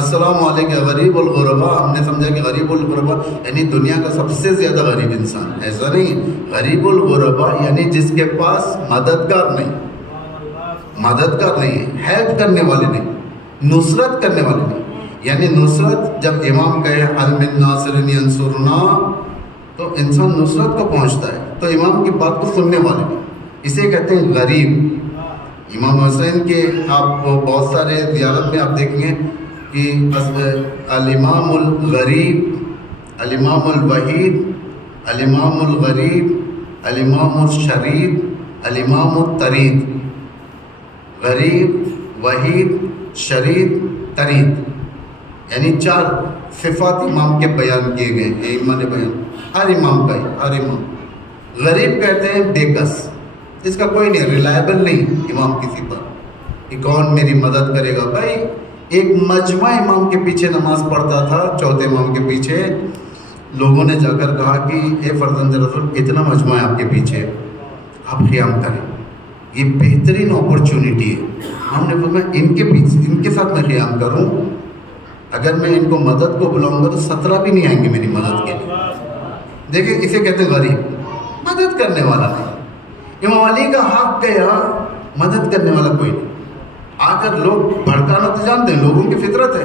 السلام علیکم غریب الغربا. ہم نے سمجھا کہ غریب الغربا یعنی دنیا کا سب سے زیادہ غریب انسان. ایسا نہیں. غریب الغربا یعنی جس کے پاس مددگار نہیں ہے، ہیلپ کرنے والے نہیں، نصرت کرنے والے نہیں. یعنی نصرت جب امام کہے حل من ناصر ینصرنا تو انسان نصرت کو پہنچتا ہے، تو امام کی بات کو سننے والے نہیں. اسے کہتے ہیں غریب. امام حسین کے آپ بہت سارے زیارت میں آپ دیکھیں گے کہ الامام الغریب، الامام الوحید، الامام الغریب، الامام الشریف، الامام الطرید. غریب، وحید، شریف، طرید، یعنی 4 صفات امام کے بیان کیے گئے ہیں. امام نے بیان ہر امام کا ہی، ہر امام. غریب کہتے ہیں بے کس، اس کا کوئی نہیں، ریلائبل نہیں امام کسی پر کہ کون میری مدد کرے گا. بھائی ایک مجمع امام کے پیچھے نماز پڑھتا تھا، چوتھے امام کے پیچھے. لوگوں نے جا کر کہا کہ اے فرزند رسول، اتنا مجمع ہے آپ کے پیچھے، آپ قیام کریں، یہ بہترین اپرچونٹی ہے. ہم نے فرمایا ان کے ساتھ میں قیام کروں، اگر میں ان کو مدد کو بلاؤں گا تو 17 بھی نہیں آئیں گے میری مدد کے لیے. دیکھیں اسے کہتے ہیں غریب، مدد کرنے والا نہیں. امام علی کا حق گیا، مدد کرنے والا کوئی نہیں. آ کر لوگ بھڑکانا تو جانتے ہیں، لوگوں کی فطرت ہے.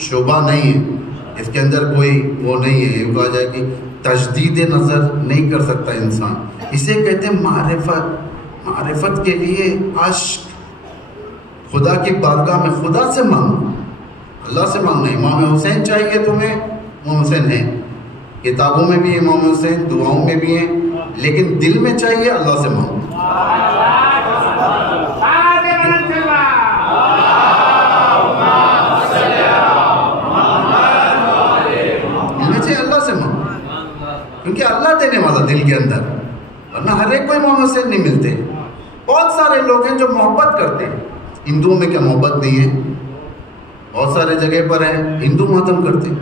شبہ نہیں ہے، اس کے اندر کوئی وہ نہیں ہے، یہ کہا جائے کہ تجدید نظر نہیں کر سکتا انسان، اسے کہتے ہیں معرفت۔ معرفت کے لیے عشق، خدا کی بارگاہ میں خدا سے مانگو، اللہ سے مانگنا۔ امام حسین چاہیے تمہیں، امام حسین ہیں، کتابوں میں بھی امام حسین، دعاؤں میں بھی ہیں، لیکن دل میں چاہیے اللہ سے مانگو۔ دل میں چاہیے اللہ سے مانگو، کیونکہ اللہ دینے والا دل کے اندر، ورنہ ہر ایک کو امام حسین نہیں ملتے۔ بہت سارے لوگ ہیں جو محبت کرتے ہیں، ہندوؤں میں کیا محبت نہیں ہے؟ بہت سارے جگہ پر ہیں ہندو ماتم کرتے ہیں،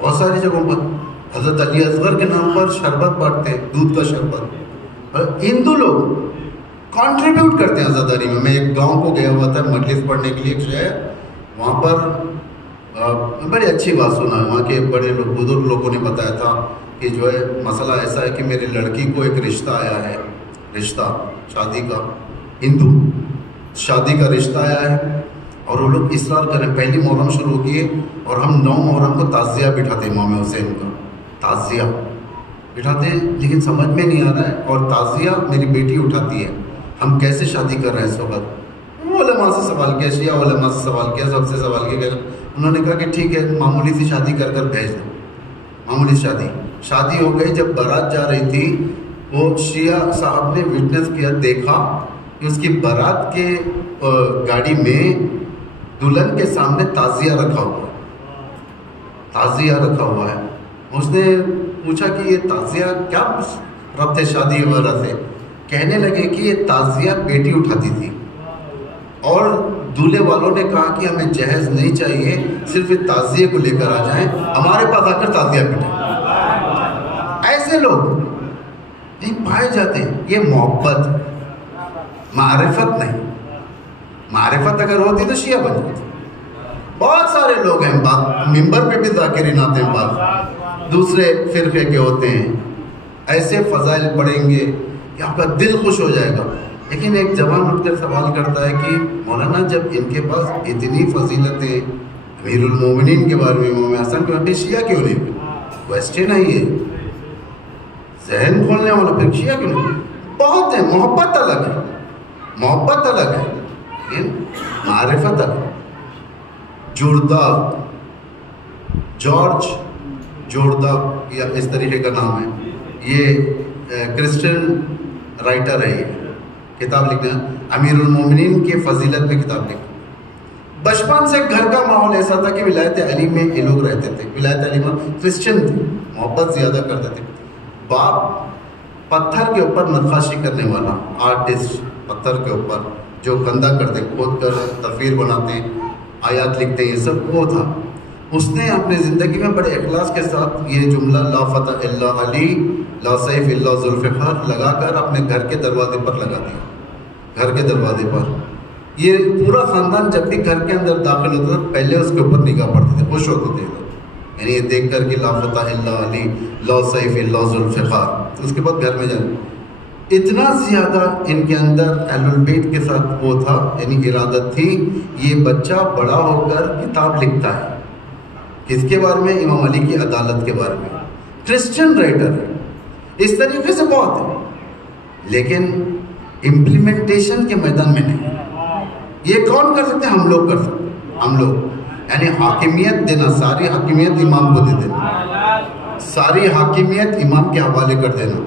بہت ساری جگہوں پر حضرت علی اصغر کے نام پر شربت بانٹتے ہیں، دودھ کا شربت، اور ہندو لوگ کنٹریبیوٹ کرتے ہیں عزاداری میں۔ میں ایک گاؤں کو گیا ہوا تھا مجلس پڑھنے کے لیے، ایک شہر، وہاں پر بڑی اچھی بات سنا، وہاں کے بڑے لوگ بزرگ لوگوں نے بتایا تھا کہ جو ہے مسئلہ ایسا ہے کہ میری لڑکی کو ایک رشتہ آیا ہے، رشتہ شادی کا، ہندو شادی کا رشتہ آیا ہے، اور وہ لوگ اصرار کریں، پہلی محرم شروع کیے اور ہم 9 محرم کو تعزیہ بٹھاتے امام حسین کا، تعزیہ بٹھاتے ہیں، لیکن سمجھ میں نہیں آ رہا ہے، اور تعزیہ میری بیٹی اٹھاتی ہے، ہم کیسے شادی کر رہے ہیں اس وقت؟ علماء سے سوال کیا، شیعہ علماء سے سوال کیا، سب سے سوال کیا، انہوں نے کہا کہ ٹھیک ہے معمولی سی شادی کر کر بھیج دو، معمولی شادی ہو گئی۔ جب بارات جا رہی تھی، وہ شیعہ صاحب نے وٹنس کیا، دیکھا کہ اس کی بارات کے گاڑی میں دلہن کے سامنے تعزیہ رکھا ہوا ہے، تعزیہ رکھا ہوا ہے۔ اس نے پوچھا کہ یہ تعزیہ کیا ربط ہے شادی وغیرہ سے؟ کہنے لگے کہ یہ تعزیہ بیٹی اٹھاتی تھی، اور دولہے والوں نے کہا کہ ہمیں جہیز نہیں چاہیے، صرف اس تعزیے کو لے کر آ جائیں، ہمارے پاس آ کر تعزیہ پٹھائیں۔ ایسے لوگ نہیں پائے جاتے ہیں۔ یہ محبت، معرفت نہیں۔ معرفت اگر ہوتی تو شیعہ بن جاتے۔ بہت سارے لوگ ہیں، ممبر پہ بھی ذاکرین آتے ہیں، بعض دوسرے فرقے کے ہوتے ہیں، ایسے فضائل پڑھیں گے کہ آپ کا دل خوش ہو جائے گا۔ لیکن ایک جوان اٹھ کر سوال کرتا ہے کہ مولانا جب ان کے پاس اتنی فضیلتیں، امیر المومنین کے بارے میں، امام حسن کے بارے میں، شیعہ کیوں نہیں؟ کویسچن ہے یہ، ذہن کھولنے والا، پھر شیعہ کیوں نہیں؟ بہت ہے، محبت الگ ہے، محبت الگ ہے، لیکن معرفت الگ۔ جارج جورداو یا اس طریقے کا نام ہے، یہ کرسچن رائٹر ہے، یہ کتاب لکھنا، امیر المومنین کی فضیلت میں کتاب لکھی۔ بچپن سے گھر کا ماحول ایسا تھا کہ ولایت علی میں یہ لوگ رہتے تھے، ولایت علی میں کرسچن تھے، محبت زیادہ کرتے تھے۔ باپ پتھر کے اوپر نقاشی کرنے والا آرٹسٹ، پتھر کے اوپر جو گندا کرتے، کھود کر تصویر بناتے ہیں، آیات لکھتے ہیں، یہ سب وہ تھا۔ اس نے اپنے زندگی میں بڑے اخلاص کے ساتھ یہ جملہ لا فتح الا علی لا سیف الا ذوالفقار لگا کر اپنے گھر کے دروازے پر لگا دیا، گھر کے دروازے پر۔ یہ پورا خاندان جب بھی گھر کے اندر داخل ہوتا تھا پہلے اس کے اوپر نگاہ پڑتے تھے، خوش ہوتے تھے لوگ، یعنی یہ دیکھ کر کہ لا فتح الا علی لا سیف الا ذوالفقار، اس کے بعد گھر میں جانا۔ اتنا زیادہ ان کے اندر اہل البیت کے ساتھ وہ تھا، یعنی ارادت تھی یہ بچہ بڑا ہو کر کتاب لکھتا ہے، کس کے بارے میں؟ امام علی کی عدالت کے بارے میں۔ کرسچن رائٹر ہے، اس طریقے سے بہت ہے، لیکن امپلیمنٹیشن کے میدان میں نہیں۔ یہ کون کر سکتے ہیں؟ ہم لوگ کر سکتے ہیں، ہم لوگ، یعنی حاکمیت دینا، ساری حاکمیت امام کو دے دینا، ساری حاکمیت امام کے حوالے کر دینا،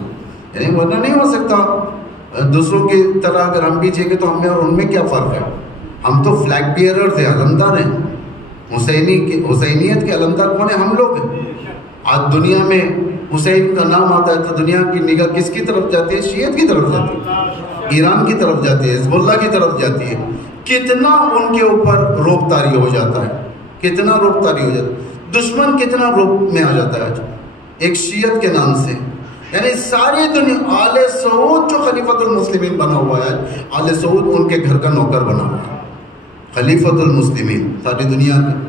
یعنی ورنہ نہیں ہو سکتا۔ دوسروں کی طرح اگر ہم بھی جیگے تو ہمیں اور ان میں کیا فرق ہے؟ ہم تو فلیگ بیئررز ہیں، علمدار ہیں، حسینیت کے علمدار کون ہیں؟ ہم لوگ ہیں۔ آج دنیا میں حسین کا نام آتا ہے تو دنیا کی نگاہ کس کی طرف جاتی ہے؟ شیعت کی طرف جاتی ہے، ایران کی طرف جاتی ہے، حزب اللہ کی طرف جاتی ہے۔ کتنا ان کے اوپر روب طاری ہو جاتا ہے، کتنا روب طاری ہو جاتا ہے، دشمن کتنا روب میں آ جاتا ہے آج ایک شیعت کے نام سے۔ یعنی ساری دنیا، آل سعود جو خلیفۃ المسلمین بنا ہوا ہے، آل سعود ان کے گھر کا نوکر بنا ہوا ہے، خلیفۃ المسلمین ساری دنیا کا۔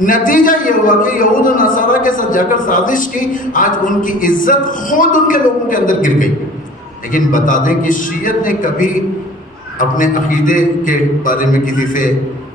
نتیجہ یہ ہوا کہ یہود و نصارہ کے ساتھ جا کر سازش کی، آج ان کی عزت خود ان کے لوگوں کے اندر گر گئی۔ لیکن بتا دیں کہ شیعت نے کبھی اپنے عقیدے کے بارے میں کسی سے